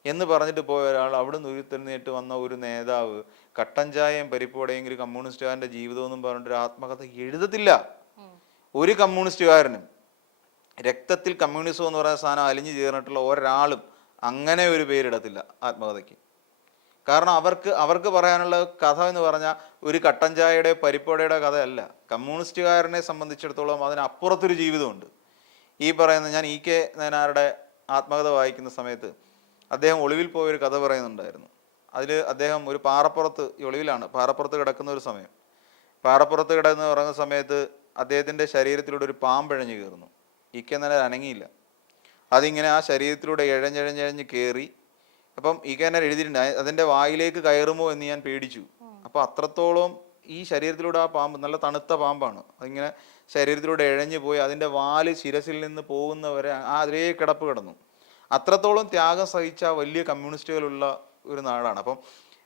എന്ന് പറഞ്ഞിട്ട് പോയ ഒരാൾ അവിടെ നിന്ന് ഉയർത്തെഴുന്നേറ്റ് വന്ന ഒരു നേതാവ് കട്ടൻ ചായയും പരിപ്പോടെയും ഒരു കമ്മ്യൂണിസ്റ്റുകാരന്റെ ജീവിതം എന്നും പറഞ്ഞിട്ട് ഒരു ആത്മകഥ എഴുതത്തില്ല. ഒരു കമ്മ്യൂണിസ്റ്റുകാരനും രക്തത്തിൽ കമ്മ്യൂണിസം എന്ന് പറയുന്ന സാധനം അലിഞ്ഞു ചേർന്നിട്ടുള്ള ഒരാളും അങ്ങനെ ഒരു പേരിടത്തില്ല ആത്മകഥയ്ക്ക്. കാരണം അവർക്ക് പറയാനുള്ള കഥ എന്ന് പറഞ്ഞാൽ ഒരു കട്ടൻ ചായയുടെ പരിപ്പോടയുടെ കഥയല്ല. കമ്മ്യൂണിസ്റ്റുകാരനെ സംബന്ധിച്ചിടത്തോളം അതിനപ്പുറത്തൊരു ജീവിതമുണ്ട്. ഈ പറയുന്ന ഞാൻ ഇ കെ നയനാരുടെ ആത്മകഥ വായിക്കുന്ന സമയത്ത് അദ്ദേഹം ഒളിവിൽ പോയൊരു കഥ പറയുന്നുണ്ടായിരുന്നു. അതിൽ അദ്ദേഹം ഒരു പാറപ്പുറത്ത്, ഒളിവിലാണ്, പാറപ്പുറത്ത് കിടക്കുന്ന ഒരു സമയം, പാറപ്പുറത്ത് കിടന്ന് ഉറങ്ങുന്ന സമയത്ത് അദ്ദേഹത്തിൻ്റെ ശരീരത്തിലൂടെ ഒരു പാമ്പിഴഞ്ഞ് കയറുന്നു. ഇ കെ നയനാർ അനങ്ങിയില്ല. അതിങ്ങനെ ആ ശരീരത്തിലൂടെ ഇഴഞ്ഞിഴഞ്ഞിഴഞ്ഞ് കയറി. അപ്പം ഇ കെ നയനാർ എഴുതിയിട്ടുണ്ട്, അതിൻ്റെ വായിലേക്ക് കയറുമോ എന്ന് ഞാൻ പേടിച്ചു. അപ്പോൾ അത്രത്തോളം ഈ ശരീരത്തിലൂടെ ആ പാമ്പ്, നല്ല തണുത്ത പാമ്പാണ്, അതിങ്ങനെ ശരീരത്തിലൂടെ ഇഴഞ്ഞു പോയി അതിൻ്റെ വാല് ശിരസിൽ നിന്ന് പോകുന്നവരെ അതേ കിടപ്പ് കിടന്നു. അത്രത്തോളം ത്യാഗം സഹിച്ച വലിയ കമ്മ്യൂണിസ്റ്റുകളുള്ള ഒരു നാടാണ്. അപ്പം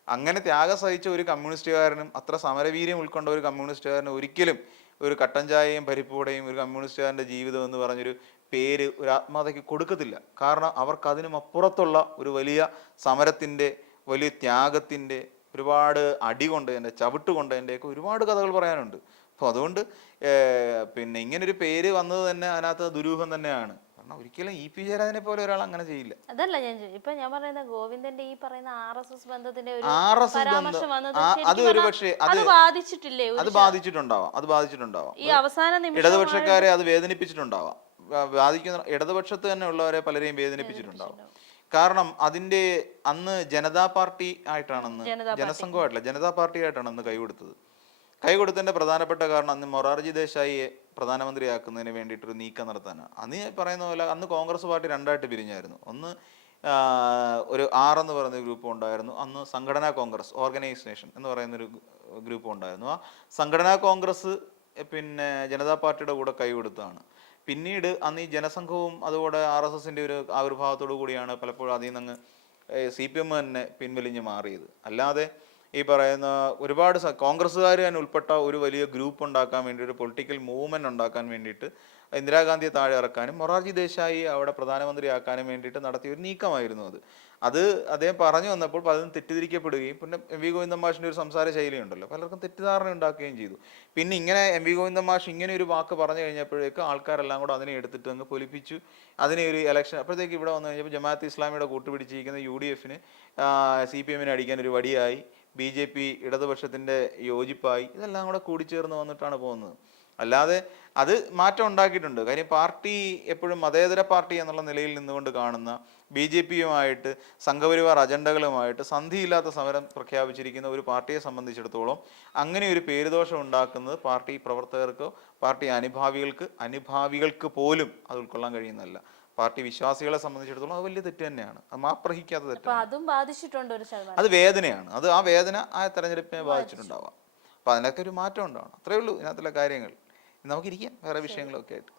അങ്ങനെ ത്യാഗം സഹിച്ച ഒരു കമ്മ്യൂണിസ്റ്റുകാരനും അത്ര സമരവീര്യം ഉൾക്കൊണ്ട ഒരു കമ്മ്യൂണിസ്റ്റുകാരനും ഒരിക്കലും ഒരു കട്ടൻ ചായയും പരിപ്പൂടെയും ഒരു കമ്മ്യൂണിസ്റ്റുകാരൻ്റെ ജീവിതം എന്ന് പറഞ്ഞൊരു പേര് ഒരു ആത്മകഥയ്ക്ക് കൊടുക്കത്തില്ല. കാരണം അവർക്ക് അതിനും അപ്പുറത്തുള്ള ഒരു വലിയ സമരത്തിൻ്റെ, വലിയ ത്യാഗത്തിൻ്റെ, ഒരുപാട് അടി കൊണ്ടതിൻ്റെ, ചവിട്ട് കൊണ്ടതിൻ്റെയൊക്കെ ഒരുപാട് കഥകൾ പറയാനുണ്ട്. അപ്പോൾ അതുകൊണ്ട് പിന്നെ ഇങ്ങനൊരു പേര് വന്നത് തന്നെ അതിനകത്ത് ദുരൂഹം തന്നെയാണ്. ഒരിക്കലും ഇ.പി. ജയരാജനെ പോലെ ഒരാൾ അങ്ങനെ ചെയ്യില്ല. അതല്ല ഞാൻ പറയുന്നത്, ഗോവിന്ദന്റെ ഈ പറയുന്ന RSS ബന്ധത്തിന്റെ ഒരു അത് ഒരു പക്ഷേ അത് ബാധിച്ചിട്ടുണ്ടാവാം. ഈ അവസാന നിമിഷം ഇടതുപക്ഷക്കാരെ അത് വേദനിപ്പിച്ചിട്ടുണ്ടാവാം. ബാധിക്കുന്ന ഇടതുപക്ഷത്ത് തന്നെ ഉള്ളവരെ പലരെയും വേദനിപ്പിച്ചിട്ടുണ്ടാവും. കാരണം അതിന്റെ അന്ന് ജനതാ പാർട്ടി ആയിട്ടാണെന്ന്, ജനസംഘമായിട്ടില്ല, ജനതാ പാർട്ടി ആയിട്ടാണ് അന്ന് കൈകൊടുത്തതിന്റെ പ്രധാനപ്പെട്ട കാരണം അന്ന് മൊറാർജി ദേശായിയെ പ്രധാനമന്ത്രിയാക്കുന്നതിന് വേണ്ടിയിട്ടൊരു നീക്കം നടത്താനാണ്. അന്ന് പറയുന്ന പോലെ അന്ന് കോൺഗ്രസ് പാർട്ടി രണ്ടായിട്ട് പിരിഞ്ഞായിരുന്നു. ഒന്ന് ഒരു എന്ന് പറയുന്ന ഗ്രൂപ്പ് ഉണ്ടായിരുന്നു. അന്ന് സംഘടനാ കോൺഗ്രസ്, ഓർഗനൈസേഷൻ എന്ന് പറയുന്നൊരു ഗ്രൂപ്പ് ഉണ്ടായിരുന്നു. ആ സംഘടനാ കോൺഗ്രസ് പിന്നെ ജനതാ പാർട്ടിയുടെ കൂടെ കൈകൊടുത്താണ്. പിന്നീട് അന്ന് ഈ ജനസംഘവും അതുകൂടെ RSSന്റെ ഒരു ആവിർഭാവത്തോടു കൂടിയാണ് പലപ്പോഴും അതിൽ നിന്ന് CPM തന്നെ പിൻവലിഞ്ഞ് മാറിയത്. അല്ലാതെ ഈ പറയുന്ന ഒരുപാട് കോൺഗ്രസ്സുകാർ തന്നെ ഉൾപ്പെട്ട ഒരു വലിയ ഗ്രൂപ്പ് ഉണ്ടാക്കാൻ വേണ്ടി, ഒരു പൊളിറ്റിക്കൽ മൂവ്മെന്റ് ഉണ്ടാക്കാൻ വേണ്ടിയിട്ട് ഇന്ദിരാഗാന്ധിയെ താഴെ ഇറക്കാനും മൊറാർജി ദേശായി അവിടെ പ്രധാനമന്ത്രിയാക്കാനും വേണ്ടിയിട്ട് നടത്തിയ ഒരു നീക്കമായിരുന്നു അത് അദ്ദേഹം പറഞ്ഞു വന്നപ്പോൾ പലതും തെറ്റിദ്ധരിക്കപ്പെടുകയും പിന്നെ എം വി ഗോവിന്ദൻ മാഷിൻ്റെ ഒരു സംസാര ശൈലിയുണ്ടല്ലോ, പലർക്കും തെറ്റിദ്ധാരണ ഉണ്ടാക്കുകയും ചെയ്തു. പിന്നെ ഇങ്ങനെ എം വി ഗോവിന്ദൻ മാഷ് ഇങ്ങനെ ഒരു വാക്ക് പറഞ്ഞു കഴിഞ്ഞപ്പോഴേക്കും ആൾക്കാരെല്ലാം കൂടെ അതിനെ എടുത്തിട്ട് അങ്ങ് പൊലിപ്പിച്ചു. അതിനെ ഒരു ഇലക്ഷൻ അപ്പോഴത്തേക്ക് ഇവിടെ വന്നു കഴിഞ്ഞപ്പോൾ ജമാഅത്ത് ഇസ്ലാമിയുടെ കൂട്ടുപിടിച്ചിരിക്കുന്ന UDF-ന് CPM-നെ അടിക്കാൻ ഒരു വടിയായി, BJP ഇടതുപക്ഷത്തിൻ്റെ യോജിപ്പായി, ഇതെല്ലാം കൂടെ കൂടിച്ചേർന്ന് വന്നിട്ടാണ് പോകുന്നത്. അല്ലാതെ അത് മാറ്റം ഉണ്ടാക്കിയിട്ടുണ്ട്. കാര്യം പാർട്ടി എപ്പോഴും മതേതര പാർട്ടി എന്നുള്ള നിലയിൽ നിന്നുകൊണ്ട് കാണുന്ന BJP-യുമായിട്ട് സംഘപരിവാർ അജണ്ടകളുമായിട്ട് സന്ധിയില്ലാത്ത സമരം പ്രഖ്യാപിച്ചിരിക്കുന്ന ഒരു പാർട്ടിയെ സംബന്ധിച്ചിടത്തോളം അങ്ങനെ ഒരു പേരുദോഷം ഉണ്ടാക്കുന്നത് പാർട്ടി പ്രവർത്തകർക്കോ പാർട്ടി അനുഭാവികൾക്ക് പോലും അത് ഉൾക്കൊള്ളാൻ കഴിയുന്നതല്ല. പാർട്ടി വിശ്വാസികളെ സംബന്ധിച്ചിടത്തോളം അത് വലിയ തെറ്റ് തന്നെയാണ്. അത് മാപ്രഹിക്കാത്ത തെറ്റാണ്. അത് വേദനയാണ്. ആ വേദന ആ തെരഞ്ഞെടുപ്പിനെ ബാധിച്ചിട്ടുണ്ടാവാം. അപ്പം അതിനൊക്കെ ഒരു മാറ്റം ഉണ്ടാവണം. അത്രയേ ഉള്ളൂ ഇതിനകത്തുള്ള കാര്യങ്ങൾ. നമുക്കിരിക്കാം വേറെ വിഷയങ്ങളൊക്കെ ആയിട്ട്.